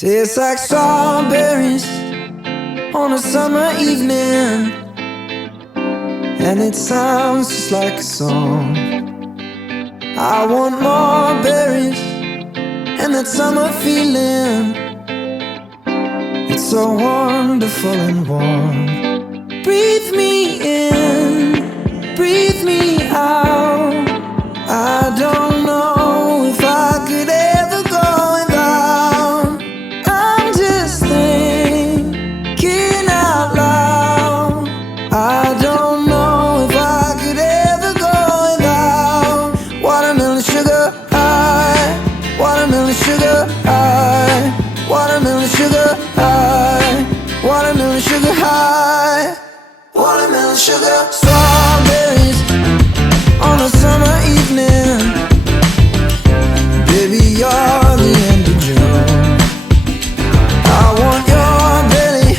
Tastes like strawberries on a summer evening, and it sounds just like a song. I want more berries and that summer feeling. It's so wonderful and warm. Breathe me in, breathe me out. I don't know if I could ever go without. I'm just thinking out loud. I don't know if I could ever go without watermelon sugar high, watermelon sugar high, watermelon sugar high, watermelon sugar high, watermelon sugar. Strawberries on a summer evening, baby, you're the end of June. I want your belly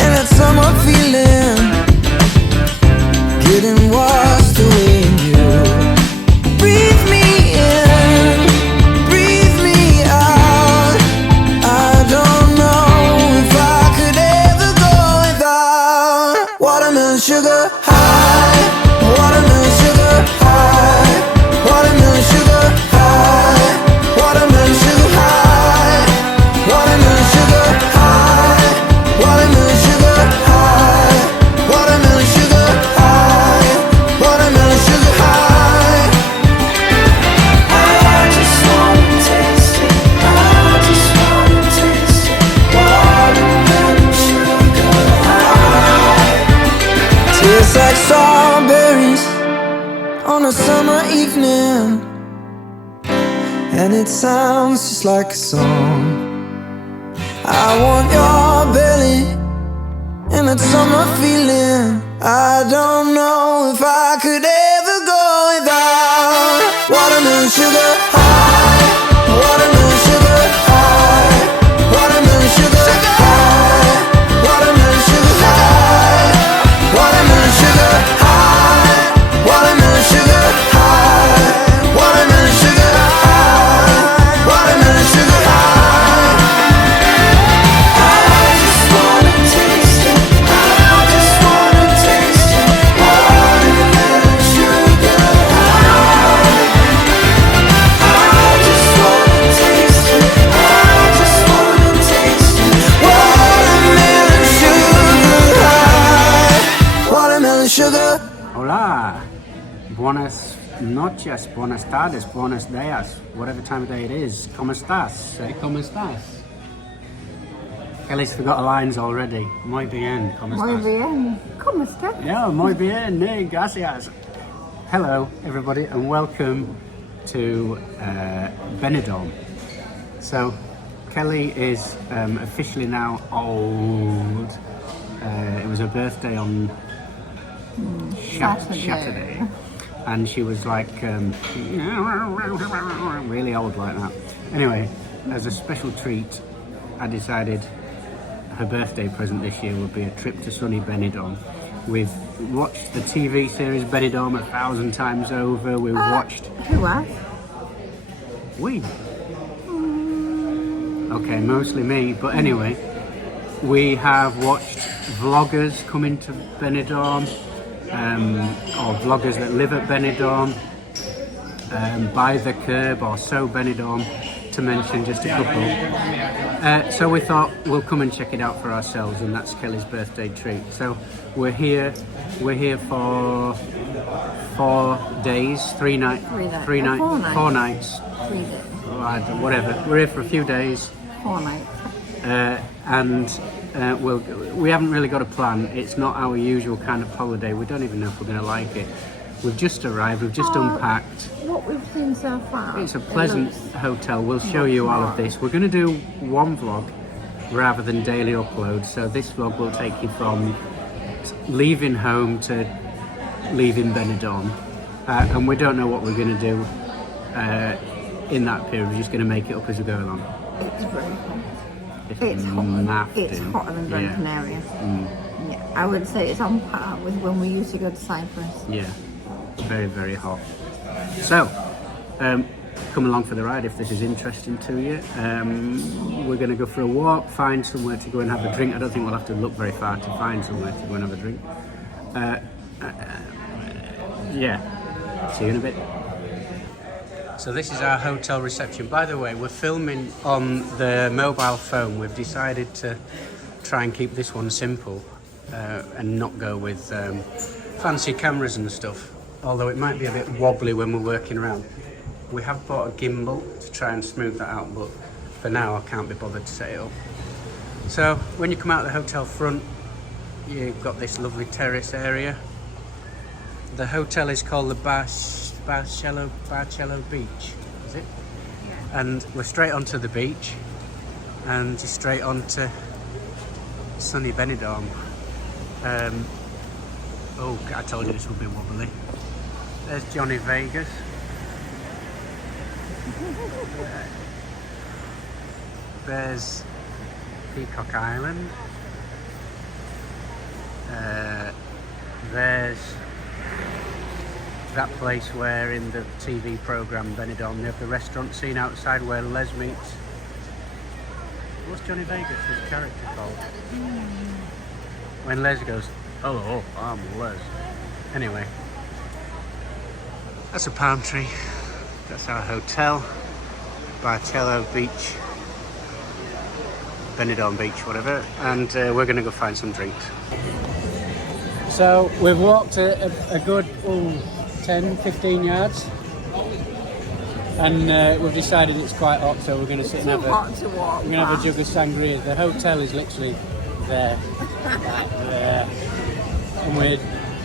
and that summer feeling, getting washed away in you. Breathe me in, breathe me out. I don't know if I could ever go without watermelon sugar high, watermelon sugar high, watermelon sugar high, watermelon sugar high, watermelon sugar high, watermelon sugar high, watermelon sugar high, watermelon sugar high. I just wanna taste it, I just wanna taste it, watermelon sugar high. Tastes like strawberries on a summer evening, and it sounds just like a song. I want your belly and that summer feeling. I don't know if I could ever go without watermelon sugar high, watermelon sugar high, watermelon sugar high, watermelon sugar high, watermelon sugar high, watermelon sugar high, watermelon sugar high, watermelon sugar high. I just wanna taste it, I just wanna taste it, watermelon sugar high. I just wanna taste it, I just wanna taste it, watermelon sugar high, watermelon sugar. Hola, buenas noches, buenas tardes, buenos días, whatever time of day it is. ¿Cómo estás? Say, ¿cómo estás? Kelly's forgot her lines already. Muy bien, ¿cómo Muy estás? bien. ¿Cómo está? Yeah, muy bien, gracias. Hello, everybody, and welcome to Benidorm. So, Kelly is officially now old. It was her birthday on Saturday, and she was like really old like that. Anyway, as a special treat, I decided her birthday present this year would be a trip to sunny Benidorm. We've watched the TV series Benidorm 1,000 times over. We've watched. Who has? We. Okay, mostly me, but anyway, we have watched vloggers come into Benidorm, or vloggers that live at Benidorm, By the Curb or So Benidorm, to mention just a couple. So we thought we'll come and check it out for ourselves, and that's Kelly's birthday treat. So we're here for 4 days, 3 nights, 4 nights. 4 nights, 3 days. whatever. We're here for a few days. 4 nights. And we haven't really got a plan. It's not our usual kind of holiday. We don't even know if we're going to like it. We've just arrived, we've just unpacked. What we've seen so far. It's a pleasant hotel. We'll show you all of this. We're going to do one vlog rather than daily uploads. So this vlog will take you from leaving home to leaving Benidorm. And we don't know what we're going to do in that period. We're just going to make it up as we go along. It's very hot. It's naffed. It's hotter than Gran Canaria. Yeah, I would say it's on par with when we used to go to Cyprus. Yeah, very, very hot. So, come along for the ride if this is interesting to you. We're going to go for a walk, find somewhere to go and have a drink. I don't think we'll have to look very far to find somewhere to go and have a drink. Yeah, see you in a bit. So this is our hotel reception. By the way, we're filming on the mobile phone. We've decided to try and keep this one simple and not go with fancy cameras and stuff, although it might be a bit wobbly when we're working around. We have bought a gimbal to try and smooth that out, but for now I can't be bothered to set it up. So when you come out of the hotel front, you've got this lovely terrace area. The hotel is called the Barcello Beach, is it? Yeah. And we're straight onto the beach and just straight onto sunny Benidorm. Oh, I told you this would be wobbly. There's Johnny Vegas. There's Peacock Island. There's that place where in the TV programme Benidorm they have the restaurant scene outside where Les meets. What's Johnny Vegas' character called? When Les goes, "Hello, I'm Les." Anyway, that's a palm tree. That's our hotel, Barcello Beach, Benidorm Beach, whatever. And we're going to go find some drinks. So we've walked a good 10-15 yards, and we've decided it's quite hot, so we're going to sit and have Hot to walk. we're going to have a jug of sangria. The hotel is literally there, there, and we're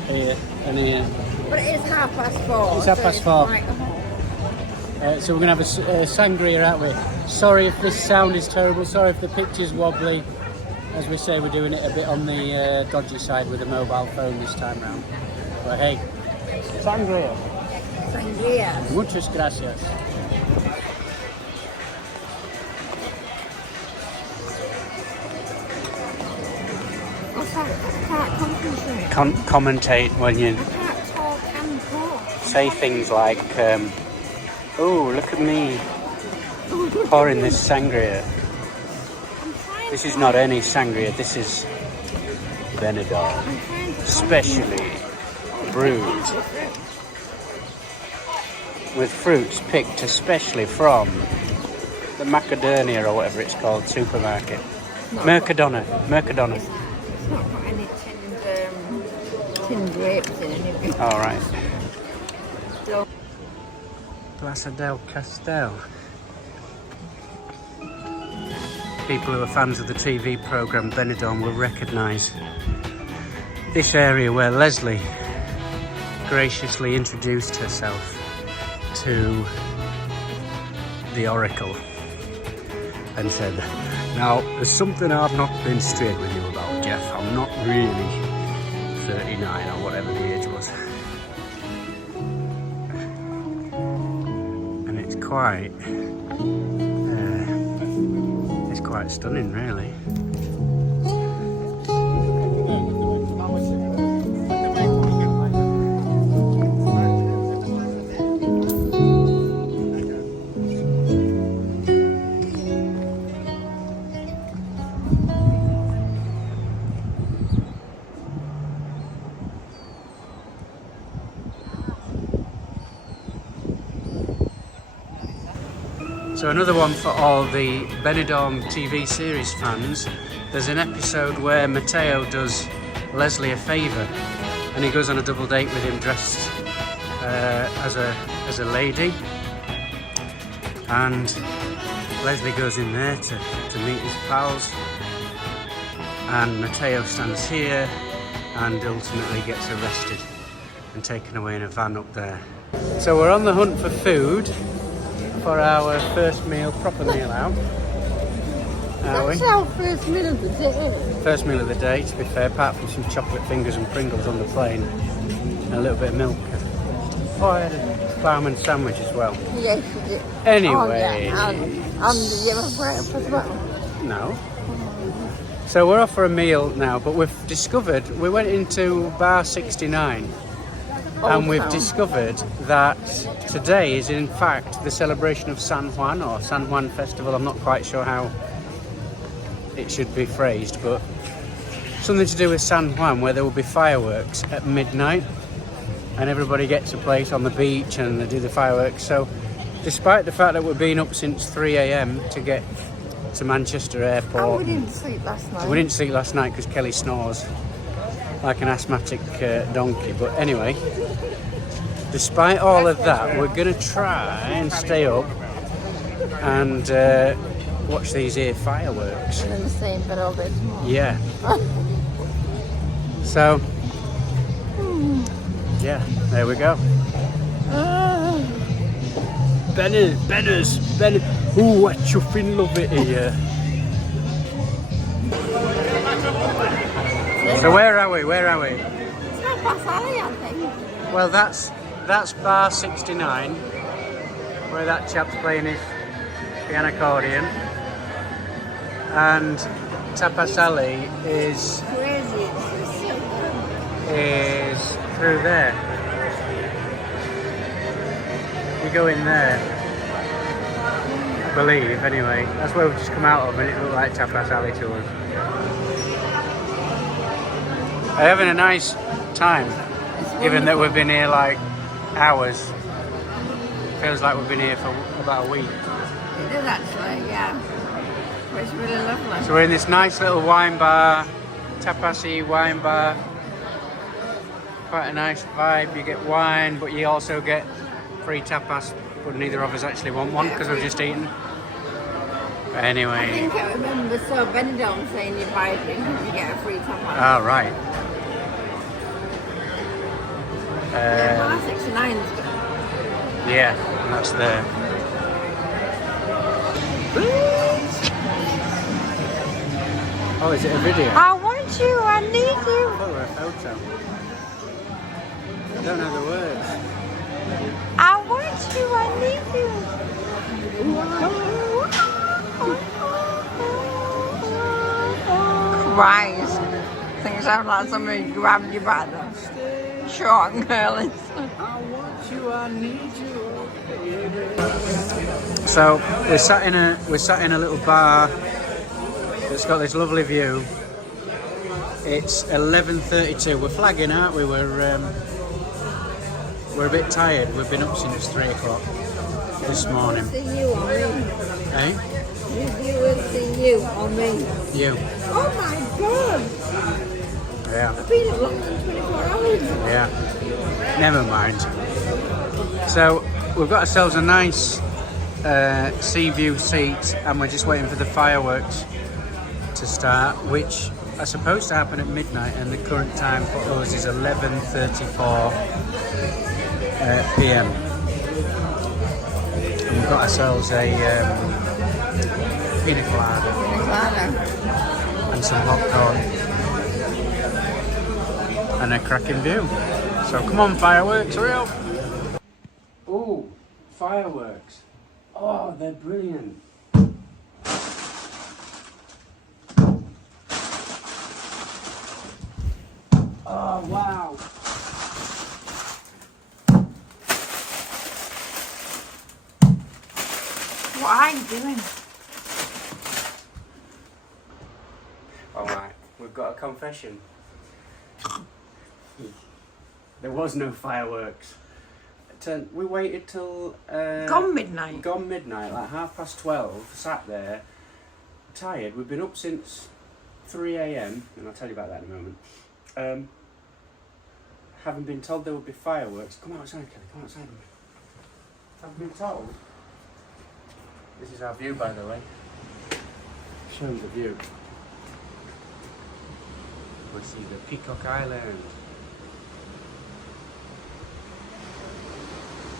here and here. But it is 4:30. It's 4:30. Quite hot. So we're going to have a sangria out with. Sorry if this sound is terrible, sorry if the picture's wobbly. As we say, we're doing it a bit on the dodgy side with a mobile phone this time round. But hey, sangria. Sangria. Muchas gracias. What's that? I can't concentrate. Commentate when you I can't talk and talk. say things like, "Oh, look at me pouring this sangria." This is not any sangria, this is Benidorm, specially brewed with fruits picked especially from the Macedonia or whatever it's called supermarket. Mercadona. It's not got any tinned grapes in it. All right. So, Plaza del Castel. People who are fans of the TV programme Benidorm will recognise this area where Leslie graciously introduced herself to the Oracle and said, "Now, there's something I've not been straight with you about, Jeff. I'm not really 39 or whatever the age was." And it's quite stunning, really. So another one for all the Benidorm TV series fans. There's an episode where Matteo does Leslie a favour and he goes on a double date with him dressed as a lady, and Leslie goes in there to meet his pals, and Matteo stands here and ultimately gets arrested and taken away in a van up there. So we're on the hunt for food for our first meal, proper meal out. that's our first meal of the day. First meal of the day, to be fair, apart from some chocolate fingers and Pringles on the plane, and a little bit of milk. Oh, I had a ploughman sandwich as well. Yes, you did. Anyway. Oh, yeah. And did you have a breakfast as well? No. So we're off for a meal now, but we've discovered, we went into Bar 69 and we've Town. discovered that today is in fact the celebration of San Juan, or San Juan Festival. I'm not quite sure how it should be phrased, but something to do with San Juan, where there will be fireworks at midnight and everybody gets a place on the beach and they do the fireworks. So despite the fact that we've been up since 3 a.m. to get to Manchester Airport, Oh, we didn't sleep last night. we didn't sleep last night because Kelly snores like an asthmatic donkey. But anyway, despite all of that, we're going to try and stay up and watch these here fireworks. And in the same bed all day tomorrow. Yeah. So, yeah, there we go. Benners. Ooh, what chuffing love it here. So where are we? Tapas Alley, I think. Well, that's bar 69, where that chap's playing his piano accordion, and Tapas Alley is Crazy. It's so good. is through there. You go in there, I believe. Anyway, that's where we've just come out of, and it looked like Tapas Alley to us. We're having a nice time, given that we've been here like hours. Feels like we've been here for about a week. It is actually, yeah. But it's really lovely. So we're in this nice little wine bar, tapasy wine bar. Quite a nice vibe. You get wine, but you also get free tapas. But neither of us actually want one because we've just eaten. But I anyway. think I remember Benidorm saying you buy a drink and you get a free tapas. Oh, right. Yeah, bar 69's good. Yeah, and that's there. Oh, is it a video? I want you, I need you. Oh, or a photo. I don't know the words. I want you, I need you. Christ. Things sound like somebody grabbed you by the short and curly. I want you, I need you, baby. So we're sat in a little bar that's got this lovely view. It's 11:32. We're flagging, aren't we? We're a bit tired. We've been up since 3 o'clock this morning. See you or me? Eh? You will see you or me. You? Oh my god! Yeah. I've been at longer than 24 hours. Yeah. Never mind. So we've got ourselves a nice sea view seat, and we're just waiting for the fireworks to start, which are supposed to happen at midnight, and the current time for us is 11:34 p.m. And we've got ourselves a pina colada and some popcorn and a cracking view. So come on, fireworks, hurry up! Oh, fireworks! Oh, they're brilliant! Oh, wow! What are you doing? Alright, we've got a confession. There was no fireworks. We waited till... Gone midnight. Gone midnight, like 12:30, sat there, tired. We've been up since 3 a.m, and I'll tell you about that in a moment. Having been told there would be fireworks. Come outside, Kelly, come outside. Having been told. This is our view, by the way. Show them the view. We see the Peacock Island.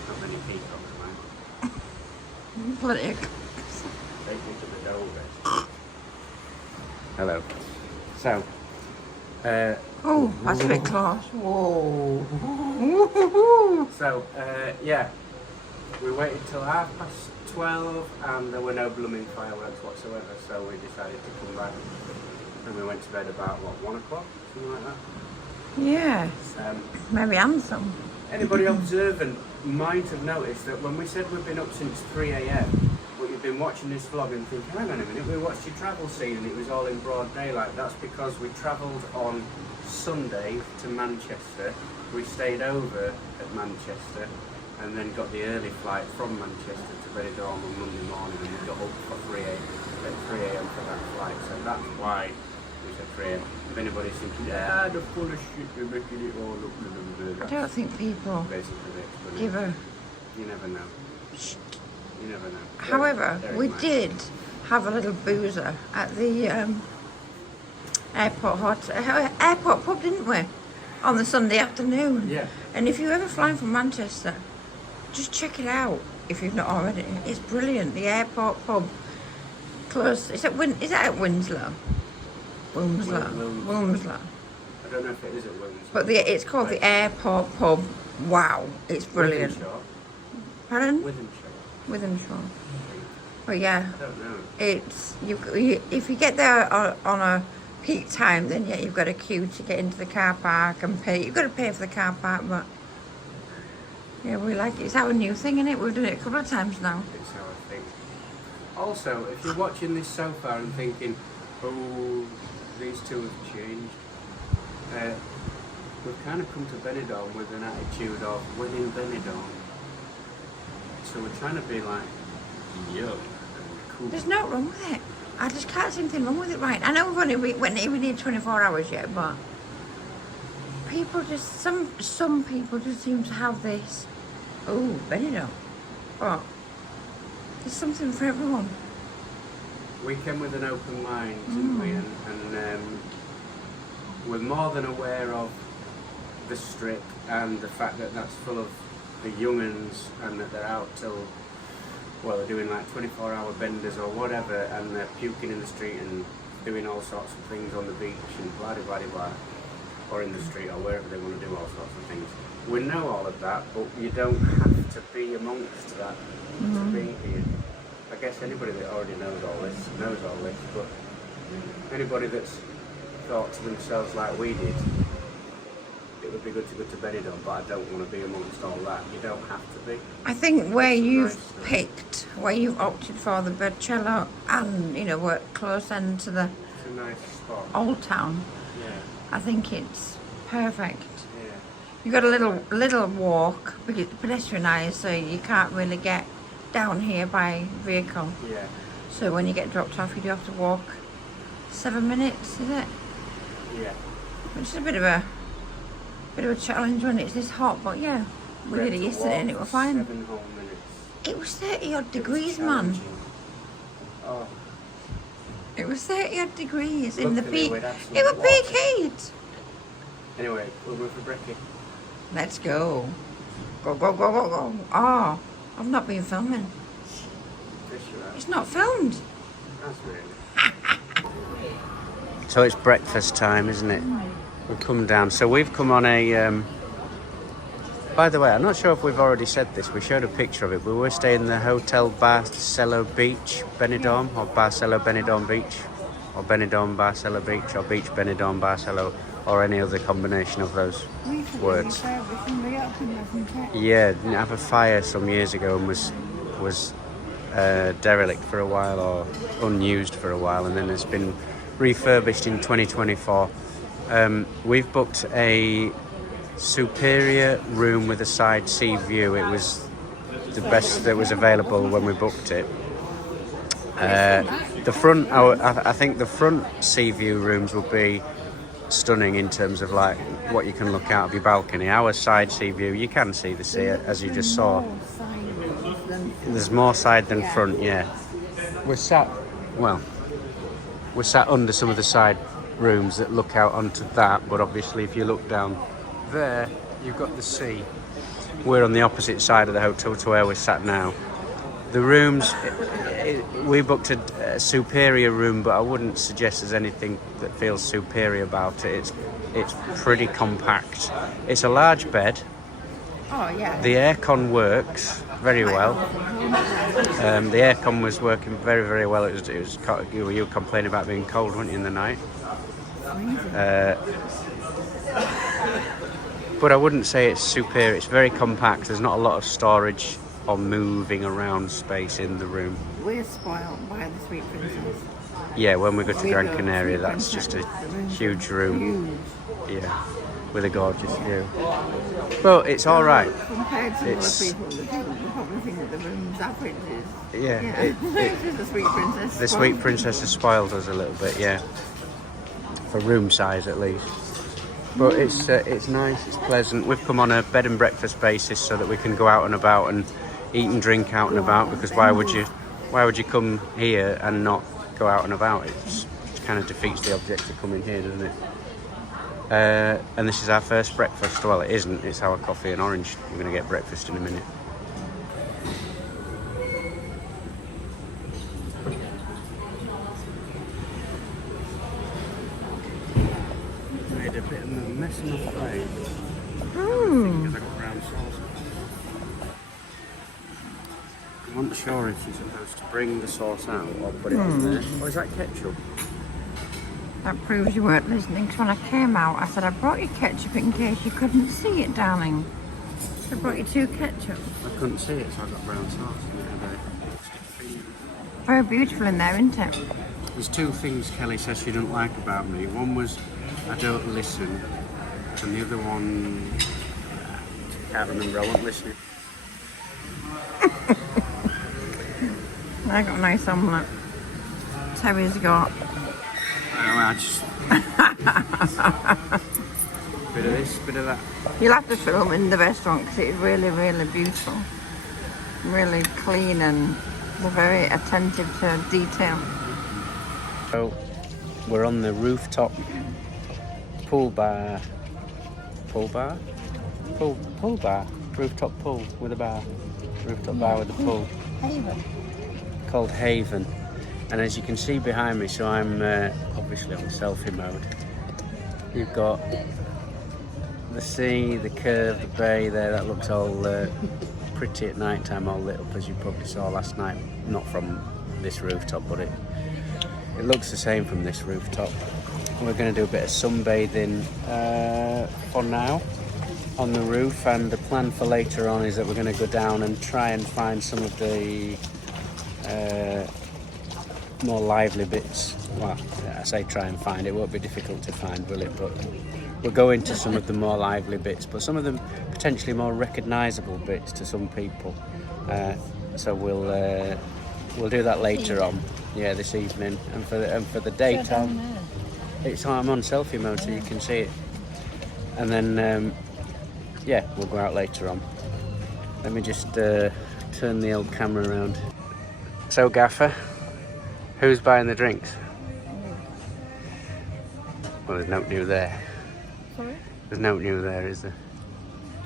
Not many peacocks, man. Plenty of Take me to the Dover. Hello. So, oh, that's a bit close. Whoa. so yeah, we waited till 12:30 and there were no blooming fireworks whatsoever, so we decided to come back and we went to bed about, what, 1 o'clock? Something like that? Yes. Maybe handsome. Anybody observant might have noticed that when we said we've been up since 3 a.m, but you've been watching this vlog and thinking, hang on a minute, we watched your travel scene and it was all in broad daylight. That's because we travelled on Sunday to Manchester. We stayed over at Manchester and then got the early flight from Manchester to Benidorm on Monday morning, and we got up for 3 a.m. for that flight. So that's why we said 3 a.m. If anybody's thinking, yeah, they're full of shit, they're making it all up, I don't think people give a... You never know. You never know. However, we did have a little boozer at the airport pub, didn't we? On the Sunday afternoon. Yeah. And if you're ever flying from Manchester, just check it out if you've not already. It's brilliant. The airport pub, close. Is it at Winslow? Wilmslow. I don't know if it is at Wilmslow. But it's called the airport pub. Wow, it's brilliant. Withenshaw. Pardon? Withenshaw. But yeah, I don't know. it's if you get there on a peak time, then yeah, you've got a queue to get into the car park and pay. You've got to pay for the car park, but yeah, we like it. It's our new thing, isn't it? We've done it a couple of times now. It's our thing. Also, if you're watching this so far and thinking, oh, these two have changed, we've kind of come to Benidorm with an attitude of winning Benidorm. So we're trying to be like, yo, cool. There's no wrong with it. I just can't see anything wrong with it, right? I know we've only went even near 24 hours yet, but people just, some people just seem to have this, oh, Benidorm. But there's something for everyone. We came with an open mind, didn't we? And we're more than aware of the Strip and the fact that that's full of the young uns and that they're out till, well, they're doing like 24-hour benders or whatever, and they're puking in the street and doing all sorts of things on the beach and blah, blah, blah, blah, or in the street or wherever they want to do all sorts of things. We know all of that, but you don't have to be amongst that to be here. I guess anybody that already knows all this, but anybody that's thought to themselves like we did, it would be good to go to Benidorm, but I don't want to be amongst all that. You don't have to be. I think where you've picked, where you've opted for the Bercello and, we're close end to the It's a nice spot. Old Town, Yeah. I think it's perfect. Yeah. You've got a little walk, because it's pedestrianised, so you can't really get down here by vehicle. Yeah. So when you get dropped off, you do have to walk 7 minutes, is it? Yeah. Which is a bit of a challenge when it's this hot, but yeah, we did it yesterday and it was fine. 7 whole minutes. It was 30 odd It degrees, was man. challenging. Oh. It was 30 odd degrees in the Luckily, peak. we'd had some It was water. peak heat. Anyway, we'll move for brekkie. Let's go. Go, go, go, go, go. Oh, I've not been filming. Yes, you are. It's not filmed. That's weird. So it's breakfast time, isn't it? We come down. So we've come on a... By the way, I'm not sure if we've already said this. We showed a picture of it. We were staying in the Hotel Barcelo Beach, Benidorm, or Barcelo Benidorm Beach, or Benidorm Barcelo Beach, or Beach Benidorm Barcelo, or any other combination of those words. Yeah, didn't have a fire some years ago and was derelict for a while, or unused for a while, and then it's been refurbished in 2024. We've booked a superior room with a side sea view. It was the best that was available when we booked it. The front, I think the front sea view rooms will be stunning in terms of like what you can look out of your balcony. Our side sea view, you can see the sea as you just saw. There's more side than front, yeah. We're sat under some of the side rooms that look out onto that, but obviously if you look down there, you've got the sea. We're on the opposite side of the hotel to where we're sat now. The rooms, we booked a superior room, but I wouldn't suggest there's anything that feels superior about it. It's pretty compact. It's a large bed. Oh, yeah. The aircon works very well. The aircon was working very, very well. It was you were complaining about being cold, weren't you, in the night? but I wouldn't say it's superior. It's very compact. There's not a lot of storage or moving around space in the room. We're spoiled by the Sweet Princess. Yeah, when we go to We Gran go Canaria, Sweet that's just a Princess. The room's huge room. Huge. Yeah, with a gorgeous view. But it's all right. Compared to It's- other people, they probably think that the room's average is. Yeah, It's just the Sweet Princess. the Sweet Princess has spoiled us a little bit, yeah. For room size, at least. But it's nice, it's pleasant. We've come on a bed and breakfast basis so that we can go out and about and eat and drink out and about. Because why would you come here and not go out and about? It kind of defeats the object of coming here, doesn't it? And this is our first breakfast. Well, it isn't. It's our coffee and orange. We're going to get breakfast in a minute. Made a bit of a mess in my plate. Because I got brown sauce. I wasn't sure if you're supposed to bring the sauce out or put it on there. Or is that ketchup? That proves you weren't listening, because when I came out, I said, I brought you ketchup in case you couldn't see it, darling. I brought you 2 ketchup. I couldn't see it, so I got brown sauce. Very beautiful in there, isn't it? There's 2 things Kelly says she didn't like about me. One was I don't listen, and the other one, I can't remember, I wasn't listening. I got a nice omelette. Terry's got. I just... bit of this, bit of that. You'll have to film in the restaurant because it's really, really beautiful. Really clean and they're very attentive to detail. So, we're on the rooftop pool bar. Pool bar? Pool bar. Rooftop pool with a bar. Rooftop bar with a pool. Haven. Called Haven. And as you can see behind me, so I'm obviously on selfie mode. You've got the sea, the curve, the bay there. That looks all pretty at night time, all lit up, as you probably saw last night. Not from this rooftop, but it looks the same from this rooftop. We're going to do a bit of sunbathing for now on the roof, and the plan for later on is that we're going to go down and try and find some of the more lively bits. Well, I say try and find, it won't be difficult to find, will it? But we'll go into some of the more lively bits, but some of them potentially more recognisable bits to some people. So we'll do that later on, yeah, this evening. And for the daytime, I'm on selfie mode, so you can see it. And then yeah, we'll go out later on. Let me just turn the old camera around. So, Gaffer, who's buying the drinks? Well, there's no new there. Sorry? There's no new there, is there?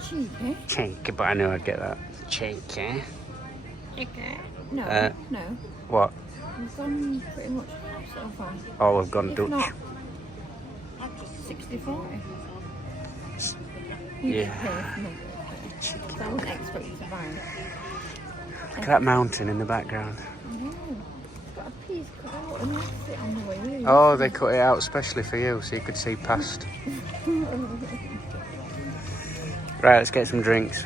Cheeky. Cheeky, but I knew I'd get that. Cheeky. Cheeky. No, no. What? We've gone pretty much so far. Oh, we've gone If Dutch. not, 60-40. You Yeah. can pay for me. So I wouldn't expect you to buy it. Look at that mountain in the background. No. It's got a piece cut out and left it on the way in. Oh, they cut it out especially for you, so you could see past. Right, let's get some drinks.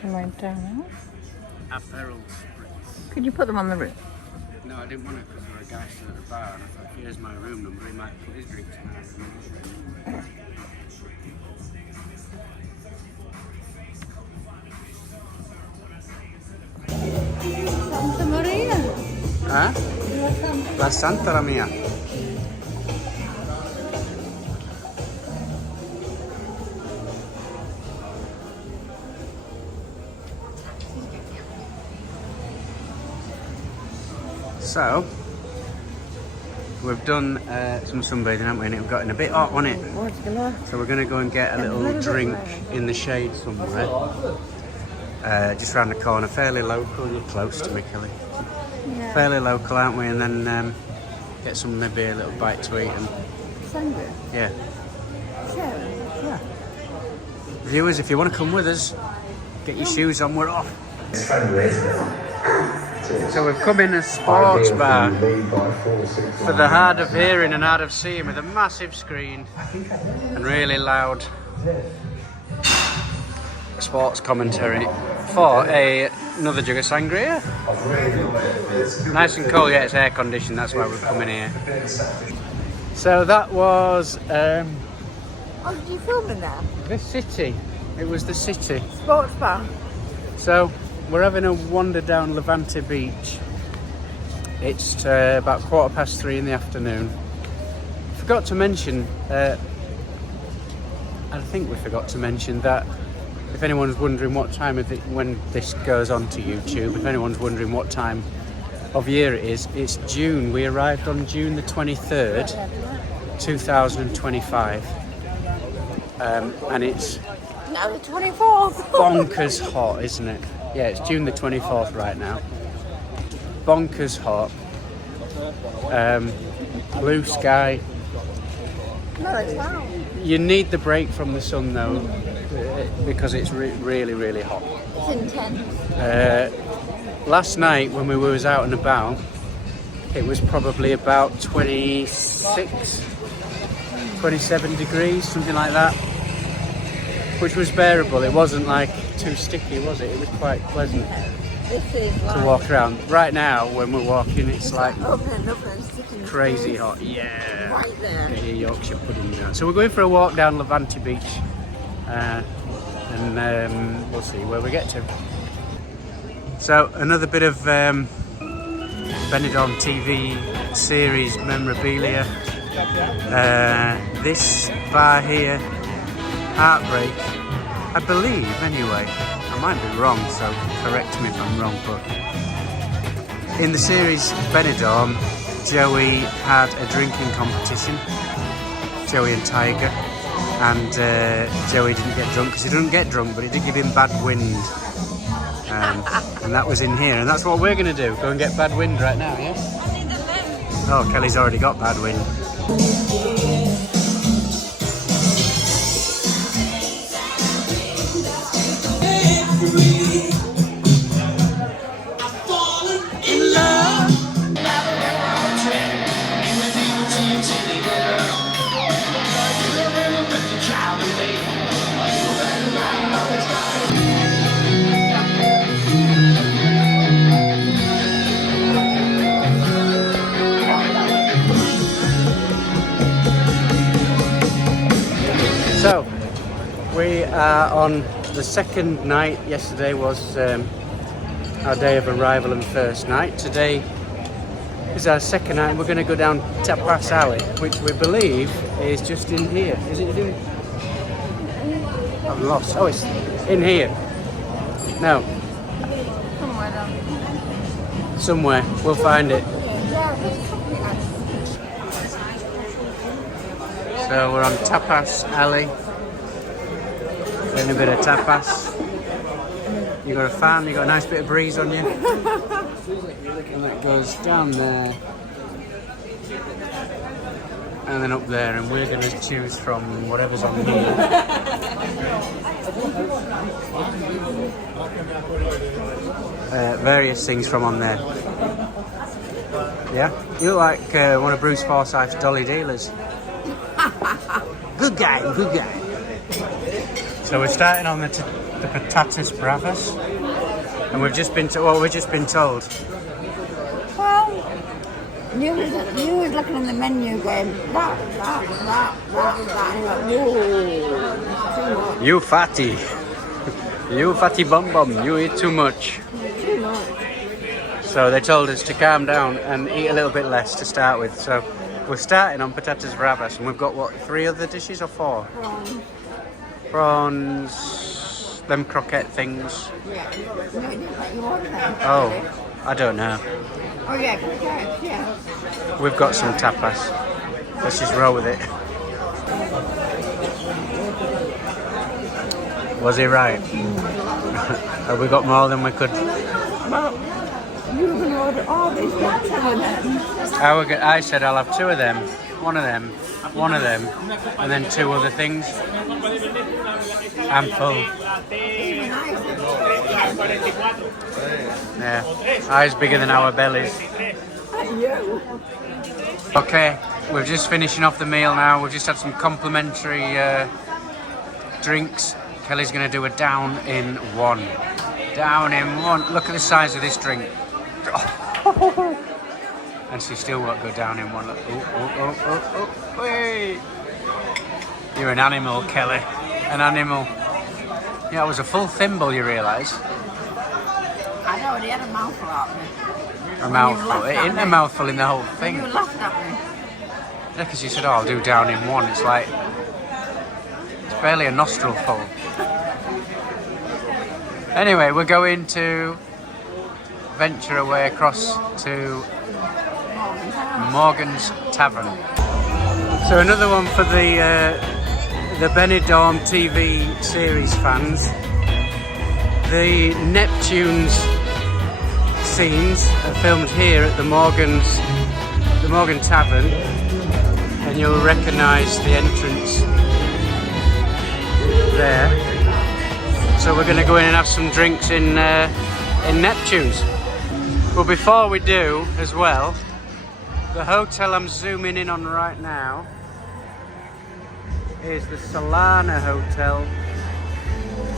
Come on down now. Apparel. Could you put them on the roof? No, I didn't want to because there were guys still at the bar, and I thought, if here's my room number, he might put his drinks in there. Santa Maria. Huh? La Santa la mia. So, we've done some sunbathing, haven't we? And it got in a bit hot, wasn't it? So we're going to go and get a little drink in the shade somewhere. Just round the corner, fairly local. You're close to me, Kelly. Yeah. Fairly local, aren't we? And then get some, maybe a little bite to eat. And Sangria. yeah. Sure. Yeah. Viewers, if you want to come with us, get your shoes on, we're off. So we've come in a sports bar for the hard of hearing and hard of seeing, with a massive screen and really loud sports commentary for another jug of sangria. Nice and cold, yeah, it's air conditioned, that's why we're coming here. So that was Oh, did you film in there? the city. It was the city. Sports bar. So we're having a wander down Levante Beach. It's about 3:15 in the afternoon. Forgot to mention, I think we forgot to mention that if anyone's wondering what time of it, when this goes on to YouTube, if anyone's wondering what time of year it is, it's June. We arrived on June the 23rd, 2025. And it's No, the 24th. bonkers hot, isn't it? Yeah, it's June the 24th right now. Bonkers hot. Blue sky. No, it's not. You need the break from the sun though, because it's really, really hot. It's intense. Last night when we was out and about, it was probably about 26, 27 degrees, something like that, which was bearable. It wasn't like too sticky, was it? It was quite pleasant This is to walk around. Right now, when we're walking, it's like opening up and sticking crazy hot. Yeah. right there. Get your Yorkshire pudding down. So we're going for a walk down Levante Beach, and we'll see where we get to. So another bit of Benidorm TV series memorabilia. This bar here, Heartbreak, I believe anyway. I might be wrong, so correct me if I'm wrong, but in the series Benidorm, Joey had a drinking competition, Joey and Tiger, and Joey didn't get drunk because he didn't get drunk, but it did give him bad wind. And that was in here, and that's what we're going to do, go and get bad wind right now, yeah? Oh, Kelly's already got bad wind. So, we are on the second night. Yesterday was our day of arrival and first night. Today is our second night. We're going to go down Tapas alley, which we believe is just in here. Is it in? I'm lost. Oh, it's in here. No. Somewhere down. Somewhere. We'll find it. So we're on Tapas alley. Getting a bit of tapas. You got a fan, you got a nice bit of breeze on you. And that goes down there. And then up there, and we're going to choose from whatever's on here. Various things from on there. Yeah? You look like one of Bruce Forsyth's dolly dealers. Good guy, good guy. So we're starting on the patatas bravas, and we've just been told. Well, you was looking at the menu going, that. You fatty bum bum, you eat too much. Too much. So they told us to calm down and eat a little bit less to start with. So we're starting on patatas bravas, and we've got what, 3 other dishes or 4? Prawns, them croquette things. Yeah. No, it didn't let you order them. Oh, I don't know. Oh yeah, croquettes, yeah. We've got some tapas. Let's just roll with it. Was he right? Have we got more than we could? Well, you were going to order all these, not 2 of them. I said I'll have 2 of them, 1 of them. one of them, and then 2 other things. I'm full. Yeah, eyes bigger than our bellies. Okay, we're just finishing off the meal now. We've just had some complimentary drinks. Kelly's going to do a down in one. Down in one. Look at the size of this drink. And she still won't go down in one. Look. Oh, wait. You're an animal, Kelly. An animal. Yeah, it was a full thimble, you realise. I know, he had a mouthful at me. A mouthful. It isn't a mouthful in the whole thing. You laughed at me. Yeah, because you said, oh, I'll do down in one. It's like, it's barely a nostril full. Anyway, we're going to venture away across to Morgan's Tavern. So another one for the Benidorm TV series fans. The Neptune's scenes are filmed here at the Morgan Tavern, and you'll recognise the entrance there. So we're going to go in and have some drinks in Neptune's. But before we do, as well, the hotel I'm zooming in on right now is the Solana Hotel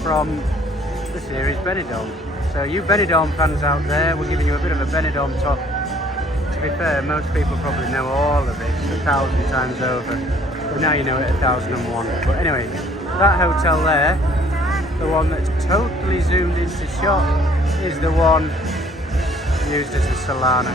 from the series Benidorm. So you Benidorm fans out there, we're giving you a bit of a Benidorm talk. To be fair, most people probably know all of it 1,000 times over. But now you know it 1,001. But anyway, that hotel there, the one that's totally zoomed into shot, is the one used as a Solana.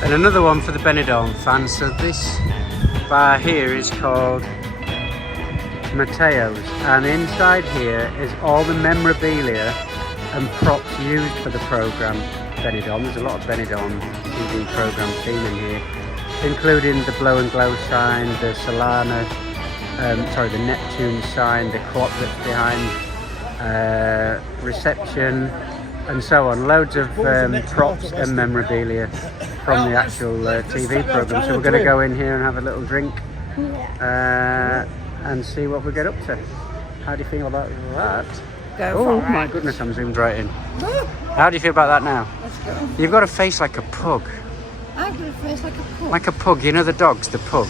And another one for the Benidorm fans. So this bar here is called Mateo's, and inside here is all the memorabilia and props used for the programme Benidorm. There's a lot of Benidorm TV programme theme in here, including the blow and glow sign, the Solana, the Neptune sign, the co-op that's behind, reception, and so on. Loads of props and memorabilia from the actual TV programme. So we're going to go in here and have a little drink and see what we get up to. How do you feel about that? Oh my goodness, I'm zoomed right in. How do you feel about that now? Let's go. You've got a face like a pug. I've got a face like a pug. Like a pug, you know the dogs, the pug.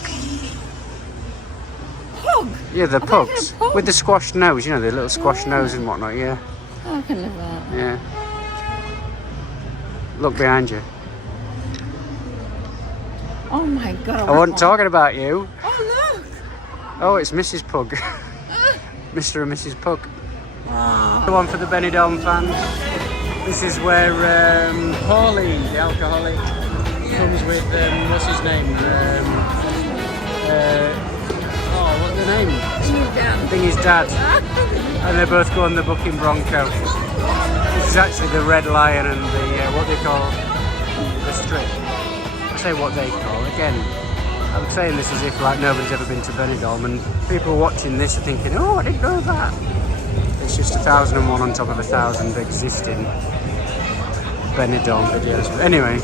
Pug? Yeah, the I thought you pugs. said pug. With the squashed nose, you know, the little squashed nose and whatnot, yeah. I can live that. Yeah. Look behind you. Oh my god. I wasn't talking about you. Oh look! Oh, it's Mrs. Pug. Mr. and Mrs. Pug. Oh. The one for the Benidorm fans. This is where Pauline, the alcoholic, comes with, what's his name? What's the name? I think his dad. And they both go on the booking Bronco. This is actually the Red Lion and the, what they call the strip. I say what they call, again, I'm saying this as if like nobody's ever been to Benidorm, and people watching this are thinking, oh, I didn't know that. It's just 1,001 on top of 1,000 existing Benidorm videos. But anyway,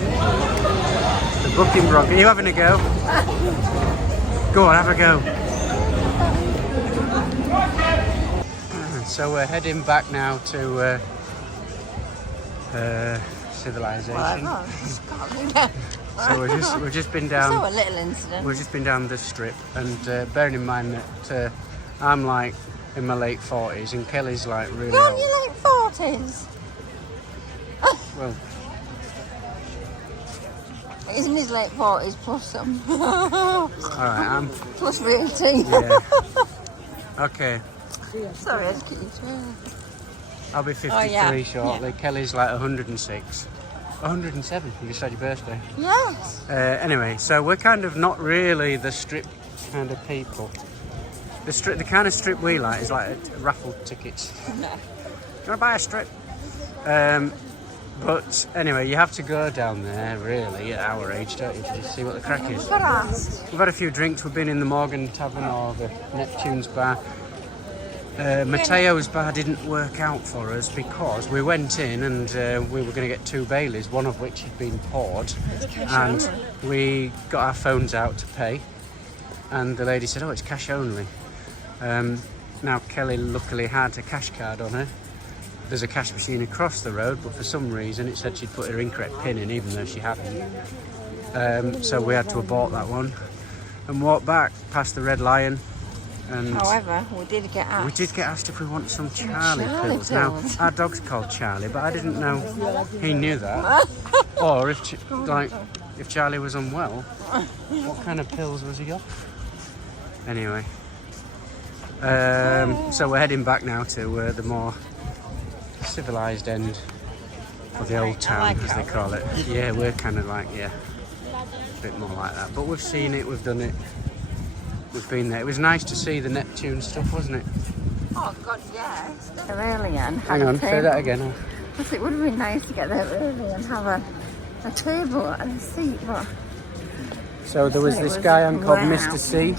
the booking Bronco. Are you having a go? Go on, have a go. So we're heading back now to civilization. So we've just been down. So a little incident. We've just been down the strip, and bearing in mind that I'm like in my late 40s and Kelly's like really You're in old. your late 40s. Well, He's in his late 40s plus some. Alright, I'm... Plus VAT. Yeah. Okay, Sorry, I just keep you swearing. I'll be 53 shortly. Yeah. Kelly's like 106. 107, you just had your birthday. Yes. Anyway, so we're kind of not really the strip kind of people. The kind of strip we like is like raffle tickets. No. You want to buy a strip? But anyway, you have to go down there really at our age, don't you, to just see what the crack is. We've got asked. We've had a few drinks. We've been in the Morgan Tavern or the Neptune's bar. Mateo's bar didn't work out for us because we went in and we were going to get 2 Baileys, one of which had been poured, and we got our phones out to pay, and the lady said, "Oh, it's cash only." Now Kelly luckily had a cash card on her. There's a cash machine across the road, but for some reason it said she'd put her incorrect pin in, even though she hadn't. So we had to abort that one and walk back past the Red Lion. And however, we did get asked. we did get asked if we want some Charlie pills. Now, our dog's called Charlie, but I didn't know he knew that. Or if Charlie was unwell, what kind of pills was he off? Anyway, so we're heading back now to the more civilised end of the old town, as they call it. Yeah, we're kind of like, a bit more like that. But we've seen it, we've done it. We've been there. It was nice to see the Neptune stuff, wasn't it? Oh God, yes. Early and hang on, say that again. I think it would have been nice to get there early and have a table and a seat, but... So there was this guy on called Mr. C,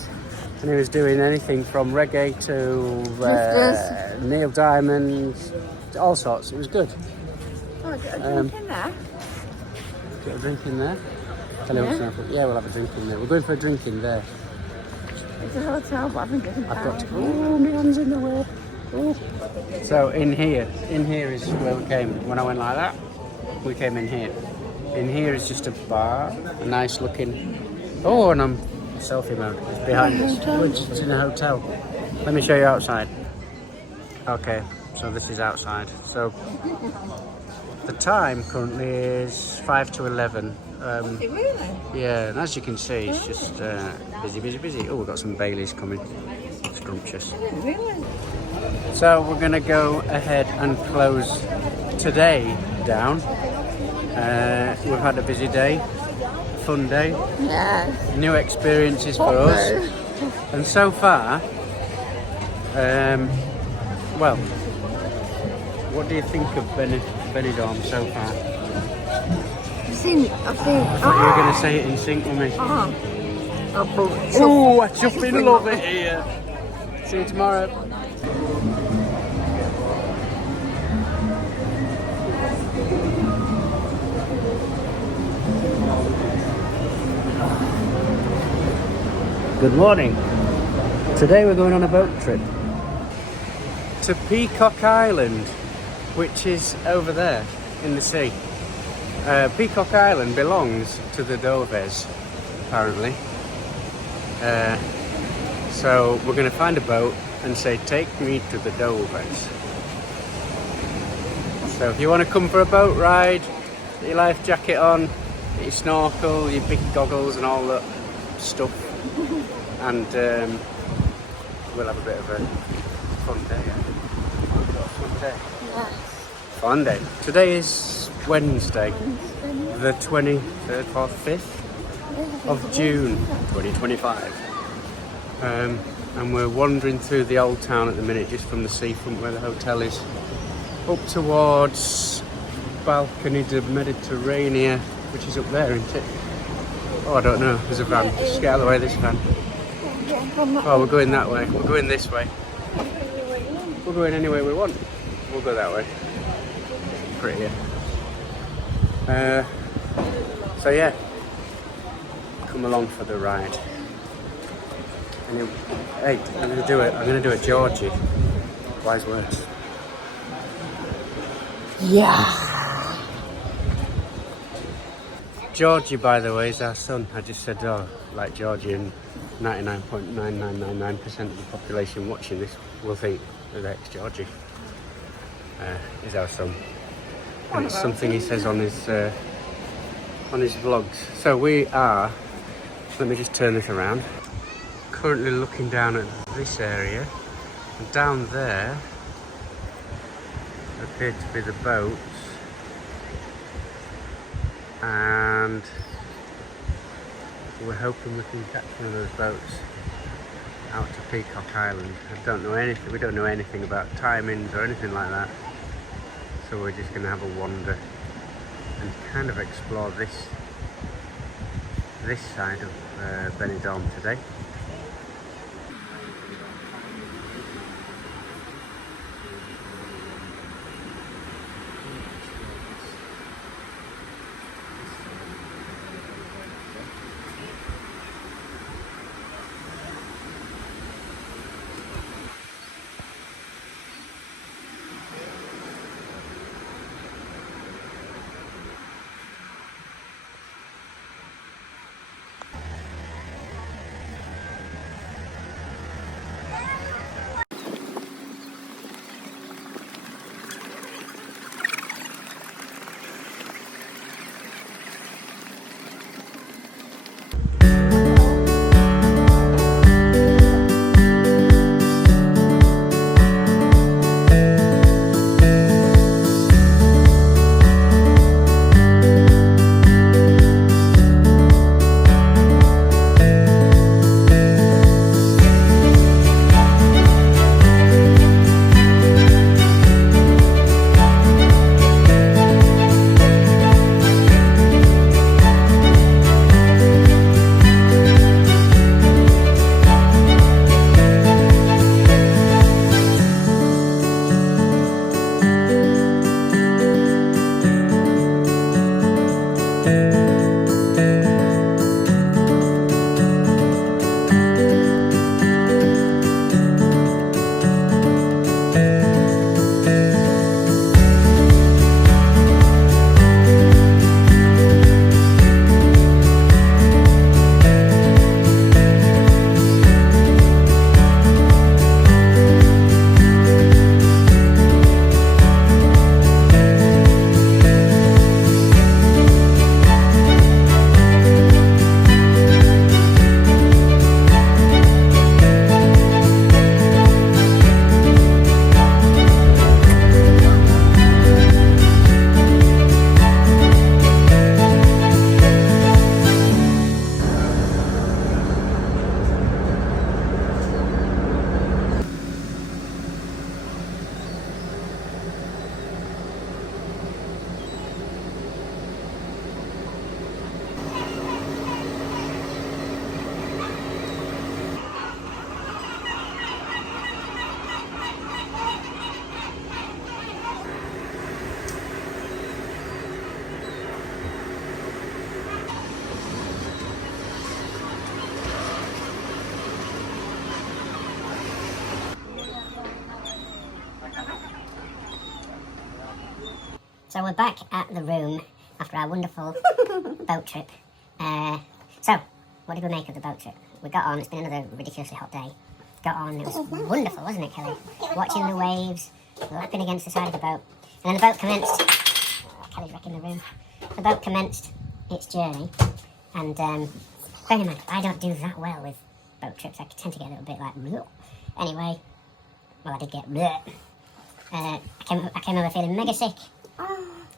and he was doing anything from reggae to Neil Diamond, all sorts. It was good. Oh, get a drink in there. Get a drink in there? Yeah, we'll have a drink in there. We're going for a drink in there. It's a hotel, but I think it's I've got to... Oh, my hand's in the way. Oh. So in here is where we came. When I went like that, we came in here. In here is just a bar, a nice looking... Oh, and I'm selfie mode. It's behind us. Which is in a hotel. Let me show you outside. Okay, so this is outside. So the time currentently is 5 to 11. Really? Yeah, and as you can see, it's just busy. Oh, we've got some Baileys coming. Scrumptious. Really? So we're going to go ahead and close today down. We've had a busy day, fun day. Yeah. New experiences for us. And so far, well, what do you think of Benidorm so far? I've seen. You're going to say it in sync with me. Oh, I just love it here. See you tomorrow. Good morning. Today we're going on a boat trip to Peacock Island, which is over there in the sea. Peacock Island belongs to the Doves, apparently. So we're going to find a boat and say, "Take me to the Doves." So if you want to come for a boat ride, get your life jacket on, get your snorkel, your big goggles and all that stuff, and we'll have a bit of a fun day. Fun day. Yes. Fun day. Today is Wednesday, the 23rd or 5th of June 2025. And we're wandering through the old town at the minute, just from the seafront where the hotel is, up towards Balcony de Mediterranea, which is up there, isn't it? Oh, I don't know, there's a van. Just get out of the way of this van. Oh, we're going that way. We're going this way. We're going any way we want. We'll go that way. Prettier. So yeah, come along for the ride. And hey, I'm gonna do it Georgie. Wise words. Yeah. Georgie, by the way, is our son. I just said, oh, like Georgie, and 99.9999% of the population watching this will think that ex-Georgie is our son. And it's something he says on his on his vlogs. So we are, let me just turn this around, currently looking down at this area, and down there appear to be the boats, and we're hoping we can catch one of those boats out to Peacock Island. I don't know anything, we don't know anything about timings or anything like that, so we're just going to have a wander and kind of explore this side of Benidorm today. So we're back at the room after our wonderful boat trip. So, what did we make of the boat trip? We got on, it's been another ridiculously hot day. Got on, it was wonderful, wasn't it, Kelly? Watching the waves, lapping against the side of the boat. And then the boat commenced, Kelly's wrecking the room. The boat commenced its journey, and bear in mind, I don't do that well with boat trips. I tend to get a little bit like, bleh. Anyway, well, I did get bleh. I came over feeling mega sick.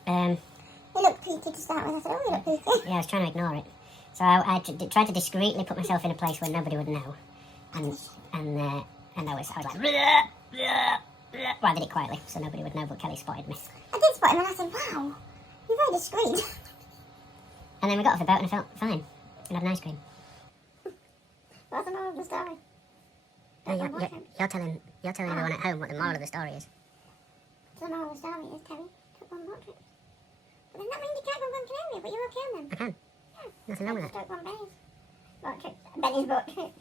You look peaky to start with. I said, oh, you look peaky. Yeah, I was trying to ignore it. So I tried to discreetly put myself in a place where nobody would know. And I was like, bleh, bleh, bleh. Well, I did it quietly, so nobody would know, but Kelly spotted me. I did spot him and I said, wow, you're very discreet. And then we got off the boat and I felt fine. And had an ice cream. What's the moral of the story? You're telling everyone at home what the moral of the story is. The moral of the story is, Terry, took one boat trip. But then that means you can't go Gran Canaria, but you're okay on them. I can. Yeah. Nothing wrong with it. Took one Benny's boat trip. Benny's boat trip.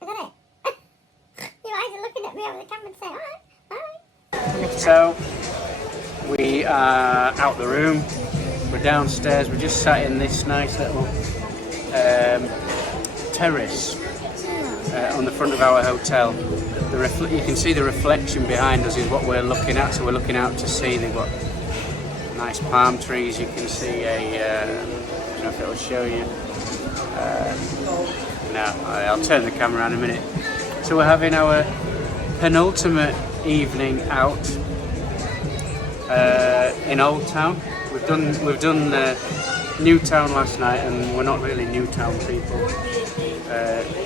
Is that it? Your eyes are looking at me over the camera and say, alright. So we are out the room, we're downstairs, we're just sat in this nice little terrace on the front of our hotel. You can see the reflection behind us is what we're looking at, so we're looking out to sea. They've got Nice palm trees. You can see I don't know if it'll show you. No, I'll turn the camera around in a minute. So we're having our penultimate evening out in Old Town. We've done Newtown last night, and we're not really Newtown people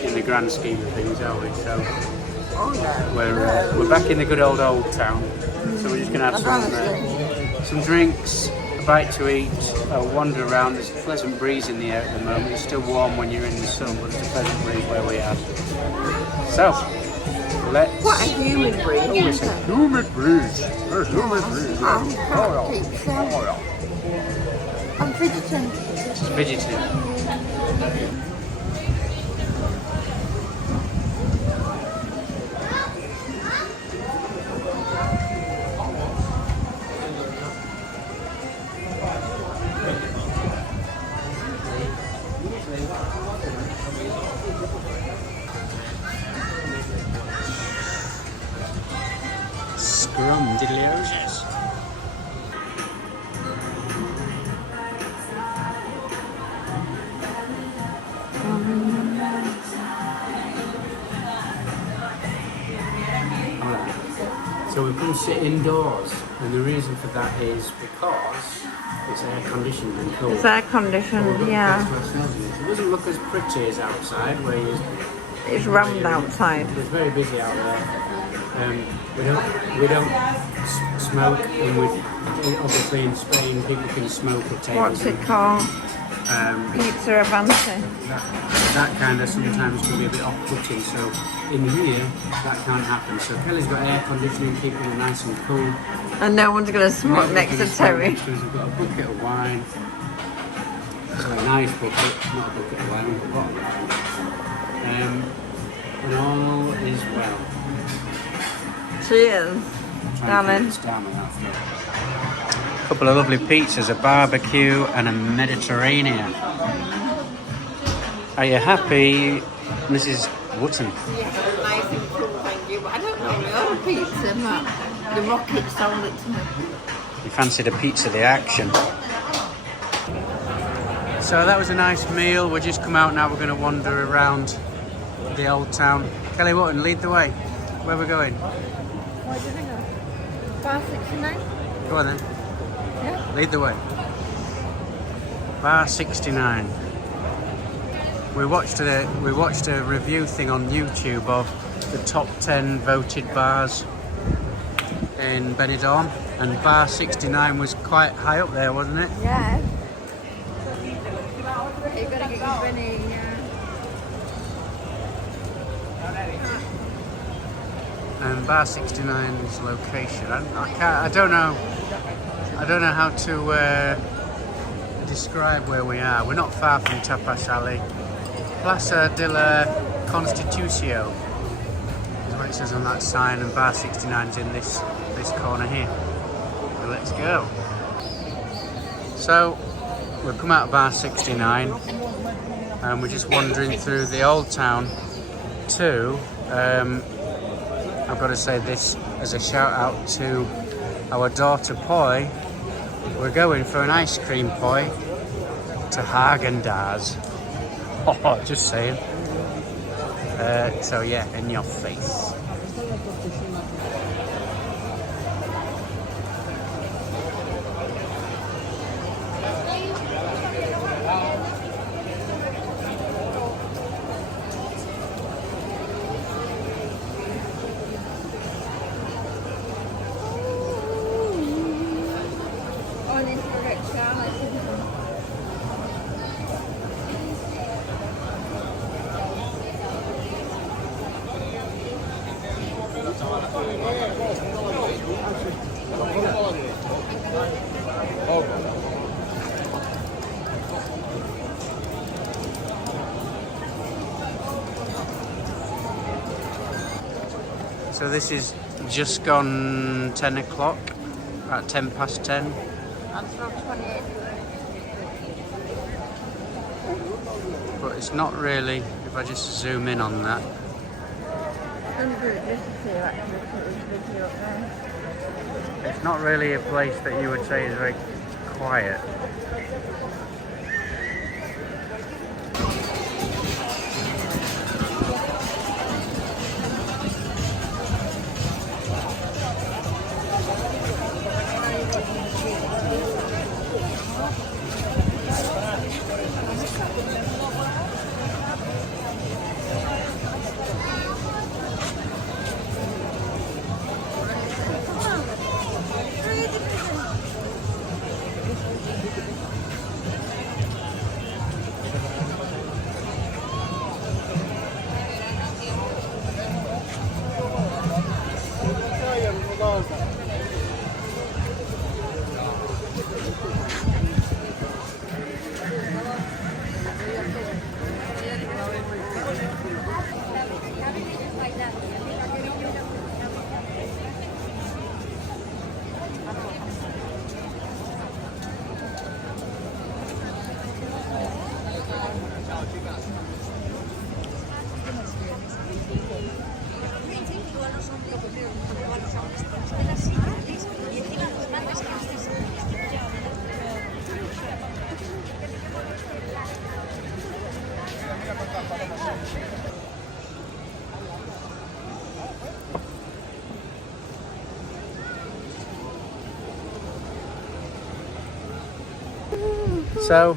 in the grand scheme of things, are we? So we're back in the good old Town. So we're just gonna have some drinks, a bite to eat, a wander around. There's a pleasant breeze in the air at the moment. It's still warm when you're in the sun, but it's a pleasant breeze where we are. So let's. What a humid breeze. Oh, it's a humid breeze. A humid breeze. I'm fidgeting. Fidgeting. Scrumdiddlyoses. So we've come to sit indoors, and the reason for that is because it's air conditioned and cool. It's air conditioned, yeah. It doesn't look as pretty as outside, where It's rammed outside. it's very busy out there. We don't smoke, and obviously in Spain people can smoke at tables. What's it called? Pizza Avanti. That kind of sometimes can be a bit off-putting, so in here that can't happen. So Kelly's got air conditioning, keeping it nice and cool. And no one's going to smoke next to Terry. We've got a bucket of wine. So a nice bucket, not a bucket of wine, but a bottle of wine. And all is well. Cheers, darling. A couple of lovely pizzas, a barbecue and a Mediterranean. Are you happy, Mrs. Wootton? Yes, nice and cool, thank you. But I don't know the other pizza, but the Rocket sold it to me. You fancied a pizza, the action. So that was a nice meal. We've just come out now. We're going to wander around the Old Town. Kelly Wootton, lead the way. Where are we going? Where do you think of? Bar 69? Go on then. Yeah. Lead the way. Bar 69. We watched a review thing on YouTube of the top 10 voted bars in Benidorm, and Bar 69 was quite high up there, wasn't it? Yeah. You've got to get your Benny, And Bar 69's location, I don't know how to describe where we are. We're not far from Tapas Alley. Plaza de la Constitucio is what it says on that sign, and Bar 69's in this corner here. So let's go. So we've come out of Bar 69 and we're just wandering through the Old Town too. I've got to say this as a shout out to our daughter Poi. We're going for an ice cream, Poi, to Häagen-Dazs. Oh, just saying. So yeah, in your face. So this is just gone 10 o'clock, at 10 past 10. I'm still 28. But it's not really, if I just zoom in on that. It's not really a place that you would say is very quiet. So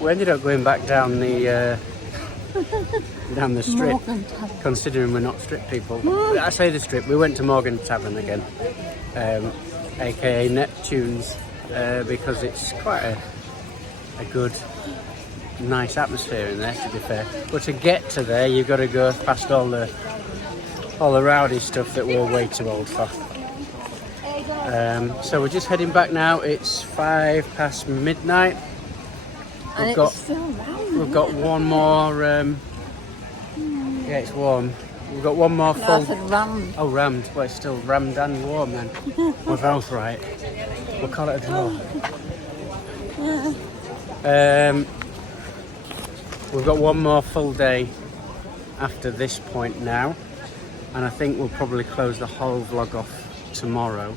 we ended up going back down the strip, considering we're not strip people. I say the strip. We went to Morgan Tavern again, aka Neptune's, because it's quite a good, nice atmosphere in there, to be fair. But to get to there, you've got to go past all the rowdy stuff that we're way too old for. So we're just heading back now. It's 5 past midnight. We've got one more. Yeah, it's warm. We've got one more full. Rammed. Oh, rammed. Well, it's still rammed and warm then. We're both right. We'll call it a draw. We've got one more full day after this point now, and I think we'll probably close the whole vlog off tomorrow.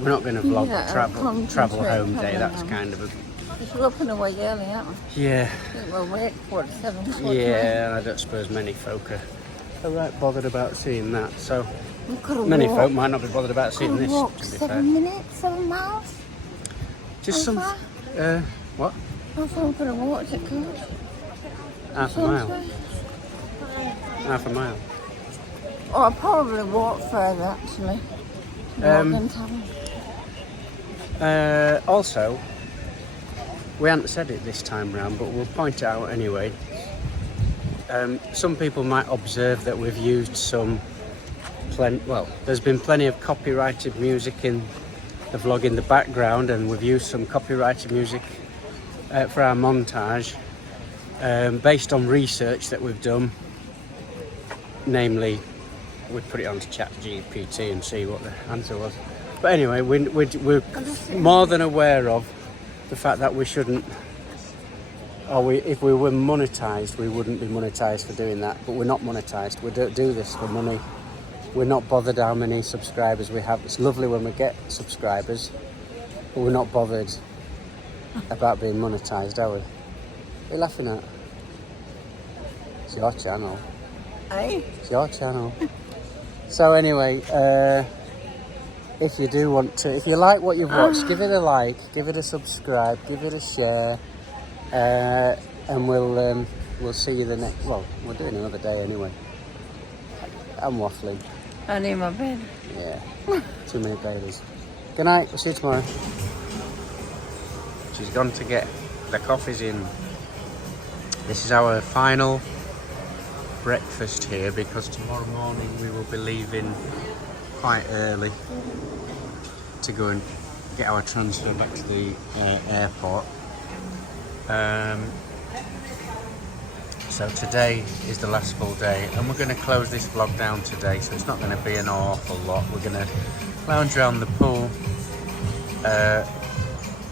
We're not going to vlog travel home day. That's kind of a. We're up and away early, aren't we? Yeah. I think we're awake for 7. Yeah, and I don't suppose many folk are right bothered about seeing that. So We've got to many walk. folk might not be bothered about seeing this. Walk To be 7 fair, minutes, 7 miles. just some. How What? How far we're going to walk to Coach? Half a mile. Half a mile. Oh, I'll probably walk further actually. Morgan Tavern. Also, we hadn't said it this time round, but we'll point it out anyway. Some people might observe that we've used there's been plenty of copyrighted music in the vlog in the background, and we've used some copyrighted music for our montage, based on research that we've done. Namely, we'd put it onto ChatGPT and see what the answer was. But anyway, we're more than aware of the fact that we shouldn't, if we were monetised, we wouldn't be monetised for doing that. But we're not monetised. We don't do this for money. We're not bothered how many subscribers we have. It's lovely when we get subscribers, but we're not bothered about being monetised, are we? What are you laughing at? It's your channel. Hey? It's your channel. So anyway, if you do want to, if you like what you've watched, give it a like, give it a subscribe, give it a share, and we'll see you the next. Well, we're doing another day anyway. I'm waffling. I need my bed. Yeah, too many babies. Good night. We'll see you tomorrow. She's gone to get the coffees in. This is our final breakfast here, because tomorrow morning we will be leaving quite early to go and get our transfer back to the airport. So today is the last full day, and we're going to close this vlog down today, so it's not going to be an awful lot. We're going to lounge around the pool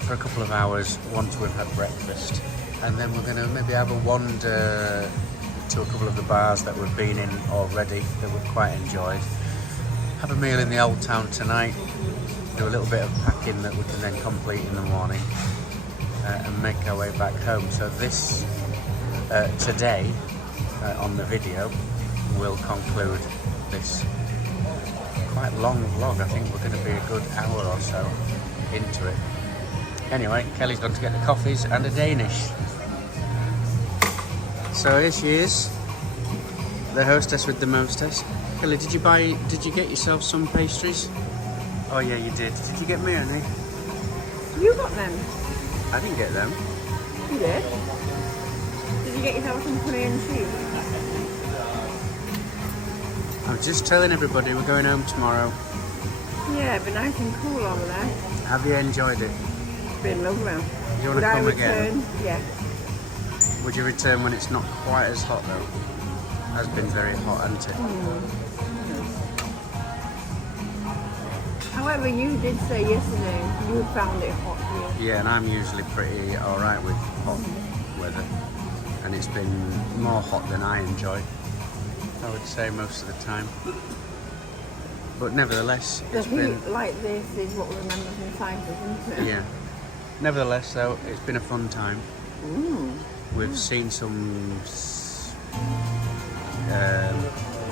for a couple of hours once we've had breakfast, and then we're going to maybe have a wander to a couple of the bars that we've been in already that we've quite enjoyed. Have a meal in the old town tonight, do a little bit of packing that we can then complete in the morning and make our way back home. So this today on the video will conclude this quite long vlog. I think we're going to be a good hour or so into it. Anyway, Kelly's gone to get the coffees and a Danish. So here she is, the hostess with the mostess. Kelly, did you get yourself some pastries? Oh yeah, you did. Did you get me any? You got them? I didn't get them. You did? Did you get yourself some Korean shoes? I'm just telling everybody we're going home tomorrow. Yeah, but nice and cool over there. Have you enjoyed it? It's been lovely. Do you want to Would I come again? return? Yeah. Would you return when it's not quite as hot though? It has been very hot, hasn't it? However, you did say yesterday you found it hot here. Yeah, and I'm usually pretty alright with hot weather. And it's been more hot than I enjoy, I would say, most of the time. But nevertheless, The it's heat been... like this is what we remember from Cyprus, isn't it? Yeah. Nevertheless, though, it's been a fun time. Mm. We've seen some...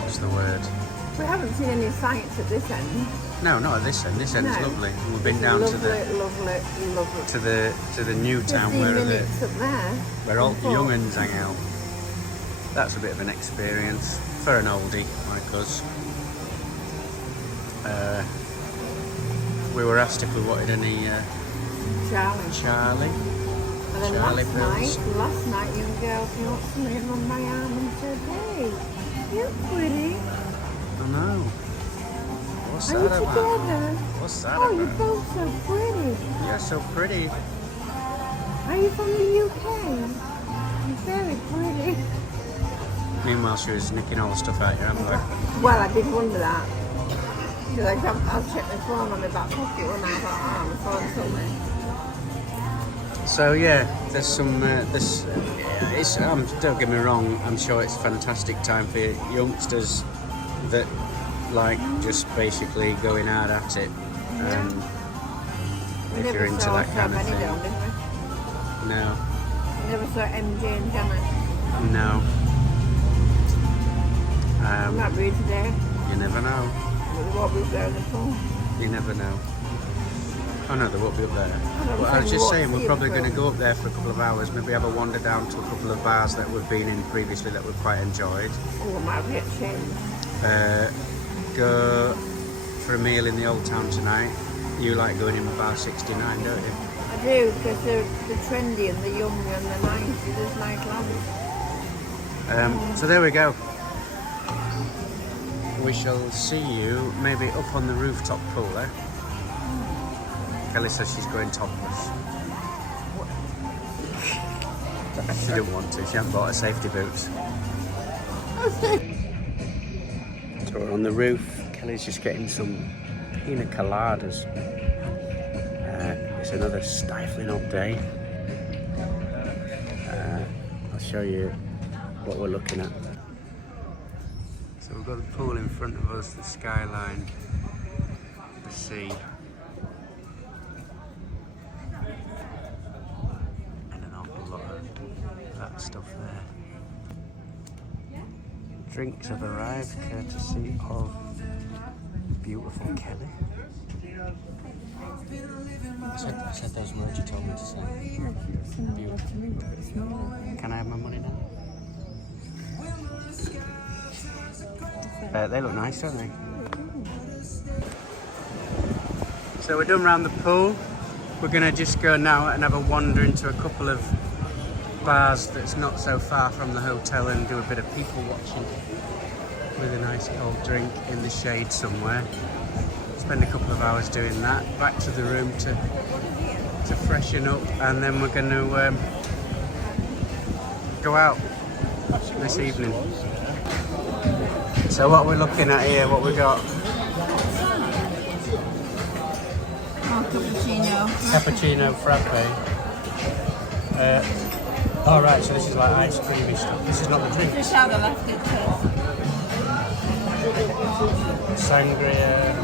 what's the word? We haven't seen any sights at this end. No, not at this end. This end's No. lovely. We've been It's down lovely, to the... lovely. To the new town 15 where minutes up there. where all Before. young uns hang out. That's a bit of an experience for an oldie like us. We were asked if we wanted any Charlie. Charlie. And then Charlie last night, young girl came up to me on my arm and said, "Hey, you're pretty. Oh no. What's Are that you about? together? What's that Oh, you're about? both so pretty. You're so pretty. Are you from the UK? You're very pretty." Meanwhile, she was nicking all the stuff out your handbag. Well, I did wonder that. Because I'll check my phone on my back pocket when I thought, oh, my phone's somewhere. So yeah, there's some. Don't get me wrong. I'm sure it's a fantastic time for youngsters that like just basically going hard at it. If you're into that kind of thing. Benidorm, did we? No, We never saw MJ and Janet. no. I'm not rude today. You never know. But they won't be there in the pool. You never know. Oh no, they won't be up there. know, But I was we just won't saying, see we're them probably for- going to go up there for a couple of hours, maybe have a wander down to a couple of bars that we've been in previously that we've quite enjoyed. Oh, I might be at change. Go for a meal in the old town tonight. You like going in bar 69, don't you? I do, because they're trendy and the young and the nice. There's nice lads. So there we go. We shall see you maybe up on the rooftop pool, eh? Kelly says she's going topless. She didn't want to, she hasn't bought her safety boots. So we're on the roof. Kelly's just getting some pina coladas. It's another stifling hot day. I'll show you what we're looking at. So we've got the pool in front of us, the skyline, the sea, and an awful lot of that stuff there. Drinks have arrived courtesy of beautiful Kelly. I said those words you told me to say. Beautiful. Can I have my money now? They look nice, don't they? So we're done round the pool. We're going to just go now and have a wander into a couple of bars that's not so far from the hotel and do a bit of people watching with a nice cold drink in the shade somewhere. Spend a couple of hours doing that. Back to the room to freshen up, and then we're going to go out this evening. So what we're looking at here, what we got? Cappuccino frappe. Oh right, so this is like ice creamy stuff. This is not the drink. Just how they left it Sangria.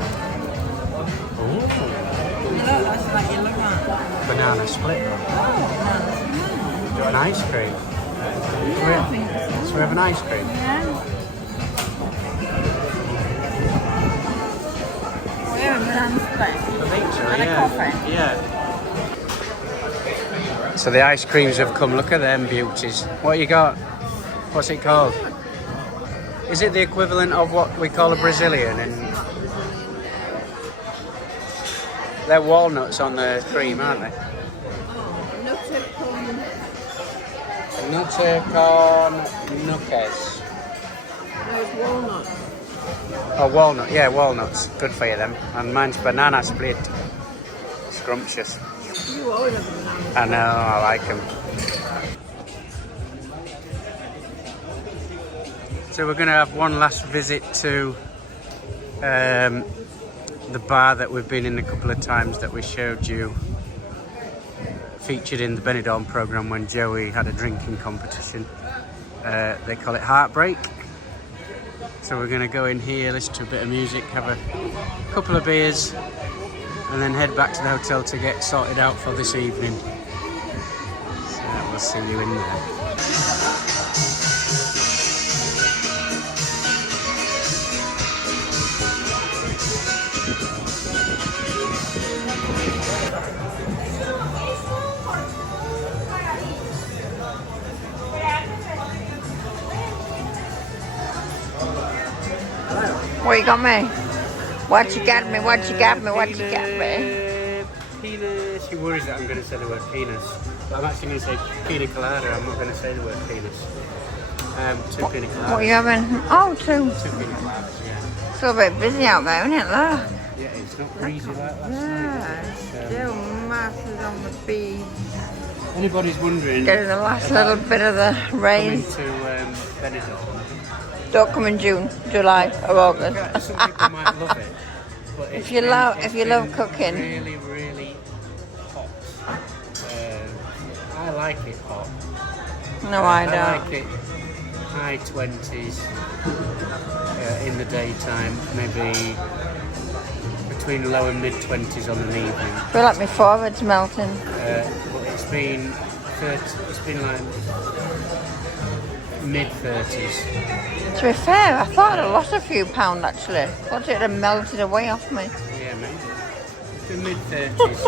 Ooh, Look, that's like you look at. banana split one. Got an ice cream. So we have an ice cream. Oh, yeah, banana split. I think so, And a coffee. Yeah. So the ice creams have come. Look at them beauties. What you got? What's it called? Is it the equivalent of what we call a Brazilian? And they're walnuts on the cream, aren't they? Nutte con nuques. There's walnuts. Oh, walnut. Yeah, walnuts. Good for you, them. And mine's banana split. Scrumptious. You always have a banana. I know, I like them. So we're going to have one last visit to the bar that we've been in a couple of times that we showed you, featured in the Benidorm programme when Joey had a drinking competition. They call it Heartbreak. So we're going to go in here, listen to a bit of music, have a couple of beers, and then head back to the hotel to get sorted out for this evening. So we'll see you in there. What you got me? What you got me? What you got me? What you got me? Penis. She worries that I'm going to say the word penis. But I'm actually going to say pina colada. I'm not going to say the word penis. Two pina coladas. What are you having? Oh, two. Two pina coladas, yeah. It's a bit busy out there, isn't it? Look. Yeah, it's not breezy like last night. Yeah, is it? still masses on the beach. Anybody's wondering, Getting the last little bit of the coming rain. to Benidorm, Don't come in June, July, or August. some people might love it, but If you love cooking. really, really hot. I like it hot. No, I I don't. like it high 20s in the daytime, maybe between low and mid 20s on an evening. I feel like my forehead's melting. But it's been like mid 30s. To be fair, I thought I'd lost a few pounds actually. Thought it had melted away off me. Yeah, maybe. It's been mid 30s.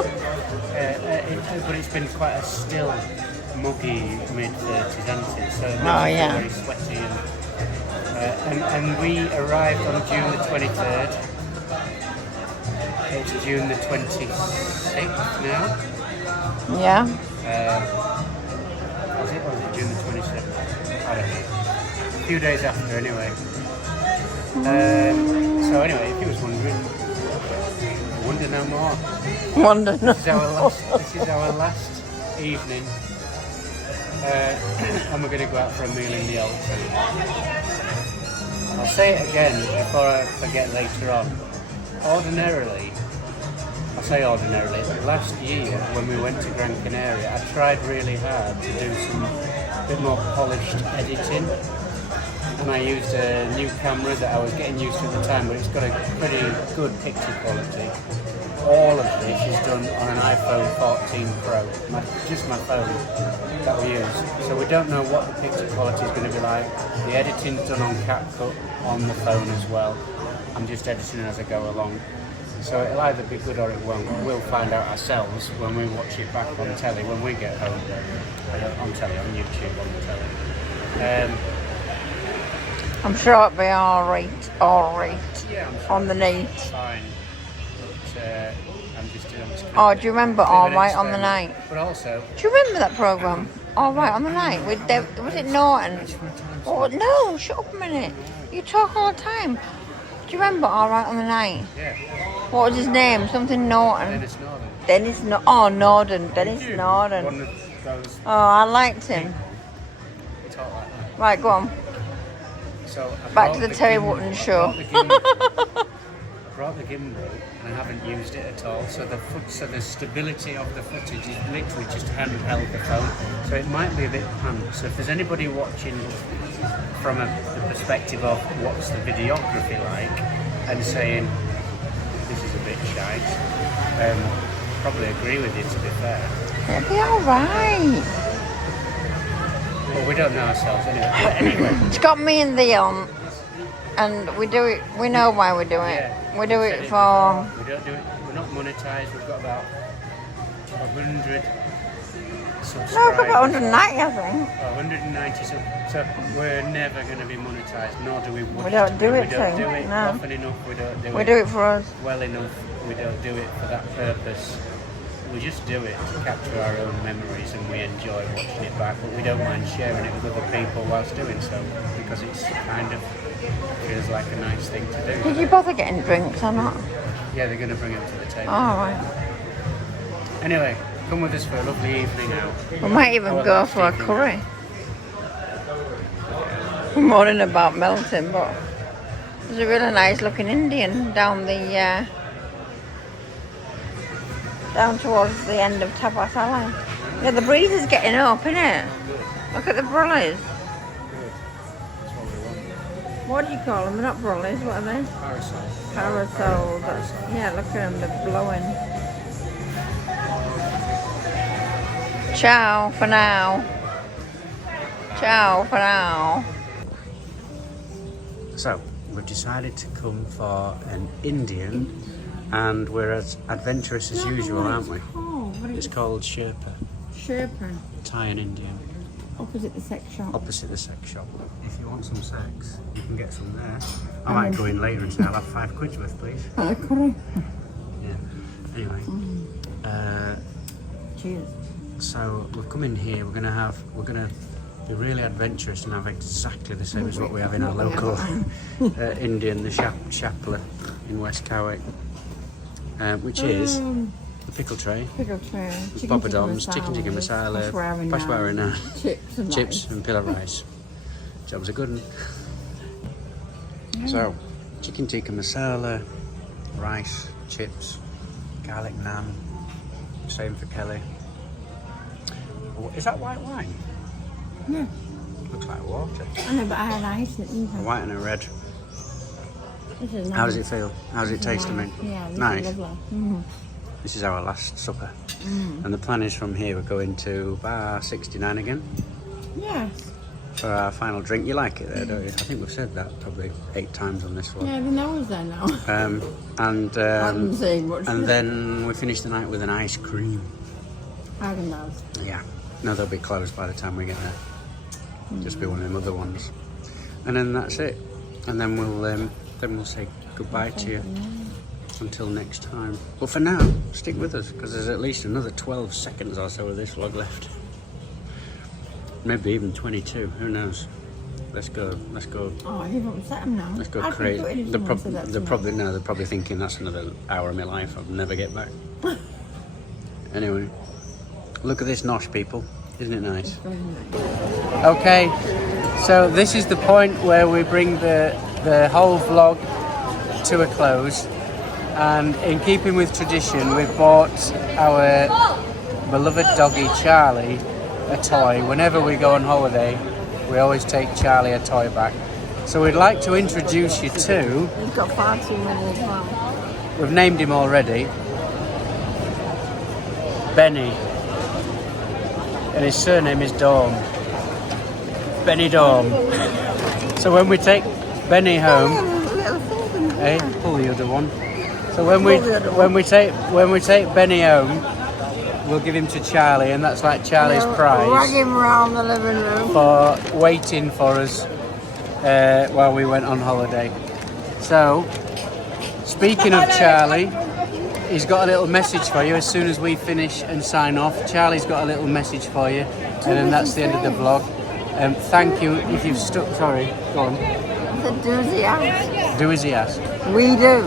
But it's been quite a still, muggy mid 30s, hasn't it? So it makes Oh, it yeah. very sweaty. And we arrived on June the 23rd. It's June the 26th now. Yeah. Was it? Or was it June the 27th? I don't know. A few days after, anyway. So anyway, if you was wondering, wonder no more. Wonder. This is our last evening, and we're going to go out for a meal in the old town. I'll say it again before I forget later on. Ordinarily, last year when we went to Gran Canaria, I tried really hard to do some bit more polished editing, and I used a new camera that I was getting used to at the time, but it's got a pretty good picture quality. All of this is done on an iPhone 14 Pro, just my phone that we use. So we don't know what the picture quality is going to be like. The editing's done on CapCut on the phone as well. I'm just editing as I go along. So it'll either be good or it won't. We'll find out ourselves when we watch it back on telly when we get home. On telly, on YouTube, on the telly. I'm sure it'll be alright. Yeah, I'm sure On the night. it's fine. But I'm just doing this. Oh, do you remember Alright on the Night? But also, Do you remember that programme? Alright on the Night? With was it Norton? Oh, no, shut up a minute. You talk all the time. Do you remember Alright on the Night? yeah, What was his name? Something Norton. Dennis Northern. Norden. Dennis One Norden. of those Oh, I liked him. talk like that. Right, go on. So I Back brought to the Terry gimbal- Wootton show. I brought the gimbal and I haven't used it at all. So the stability of the footage is literally just handheld the phone. So it might be a bit panned. So if there's anybody watching from the perspective of what's the videography like, and saying this is a bit shite. Probably agree with you, to be fair. It'll be alright. But we don't know ourselves anyway. But anyway. It's got me and the on, and we do it. We know why we do it. Yeah, we do I've it said for. We don't do it. We're not monetized. We've got about 100 subscribers. No, we've got about 190, I think. 190. So we're never going to be monetized. Nor do we want We don't to do be. it, We don't so, do it no. often enough. We don't do We it. do it for us. Well enough. We don't do it for that purpose. We just do it to capture our own memories, and we enjoy watching it back, but we don't mind sharing it with other people whilst doing so, because it's kind of feels like a nice thing to do. Did you bother getting drinks or not? Yeah, they're going to bring it to the table. Oh, right. Anyway, come with us for a lovely evening out. We might even Our go last for a evening curry. I'm worrying about melting, but there's a really nice looking Indian down the down towards the end of Tapas Alley. Yeah, the breeze is getting up, isn't it? Look at the brollies. That's what we want. What do you call them? They're not brollies, what are they? Parasol. Parasols. Yeah, look at them, they're blowing. Ciao for now. Ciao for now. So, we've decided to come for an Indian, and we're as adventurous as usual, aren't we? It's called Sherpa. Sherpa. Thai and Indian. Opposite the sex shop. Opposite the sex shop. If you want some sex, you can get some there. I might go in later and say I'll have £5 worth, please. Curry. Yeah. Anyway. Cheers. So we've come in here. We're gonna be really adventurous and have exactly the same as what we have in our local Indian, the Chapler in West Cowick, which is the pickle tray, Pickle tray. poppadoms, chicken tikka masala, pashwara naan, chips and pillar rice. Job's a good one. So, chicken tikka masala, rice, chips, garlic naan, same for Kelly. Is that white wine? Yeah. Looks like water. I know, but I had ice in it. A white and a red. This is nice. How does it feel? How does it taste to me? Yeah, this Nice. is lovely. Mm-hmm. This is our last supper. And the plan is from here we're going to bar 69 again Yes. for our final drink. You like it there, don't you? I think we've said that probably 8 times on this one. Yeah, the nose there now. And then we finish the night with an ice cream. Haagen-Dazs. Yeah. No, they'll be closed by the time we get there. Just be one of them other ones. And then that's it. And then we'll say goodbye to you until next time. But for now, stick with us, because there's at least another 12 seconds or so of this vlog left. Maybe even 22, who knows? Let's go. Oh, you've upset them now. Let's go I'd be gutted crazy. if They're someone said that to me. probably thinking that's another hour of my life I'll never get back. Anyway, look at this nosh, people. Isn't it nice? Okay, so this is the point where we bring the whole vlog to a close, and in keeping with tradition, we've bought our beloved doggy Charlie a toy. Whenever we go on holiday, we always take Charlie a toy back. So we'd like to introduce you to... He's got far too many as well. We've named him already. Benny. And his surname is Dorm. Benidorm. So when we take Benny home, pull the other one. So when we take Benny home, we'll give him to Charlie, and that's like Charlie's Drag prize him around the living room. for waiting for us while we went on holiday. So, speaking of Charlie, he's got a little message for you as soon as we finish and sign off. Charlie's got a little message for you, and then that's the end of the vlog. Thank you if you've stuck. Sorry, go on. The doozy ass. Do as he asked. We do.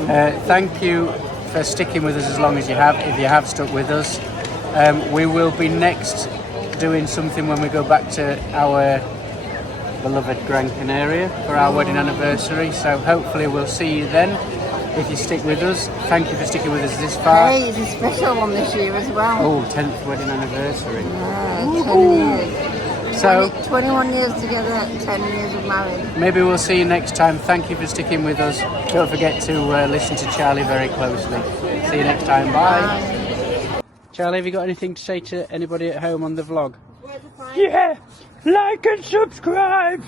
Thank you for sticking with us as long as you have. If you have stuck with us, we will be next doing something when we go back to our beloved Gran Canaria for our wedding anniversary. So hopefully we'll see you then. If you stick with us, thank you for sticking with us this far. Hey, it's a special one this year as well. Oh, 10th wedding anniversary. 10 years. So 21 years together, 10 years of married. maybe we'll see you next time. Thank you for sticking with us. Don't forget to listen to Charlie very closely. See you next time. Bye. Charlie, have you got anything to say to anybody at home on the vlog? Yeah, like and subscribe.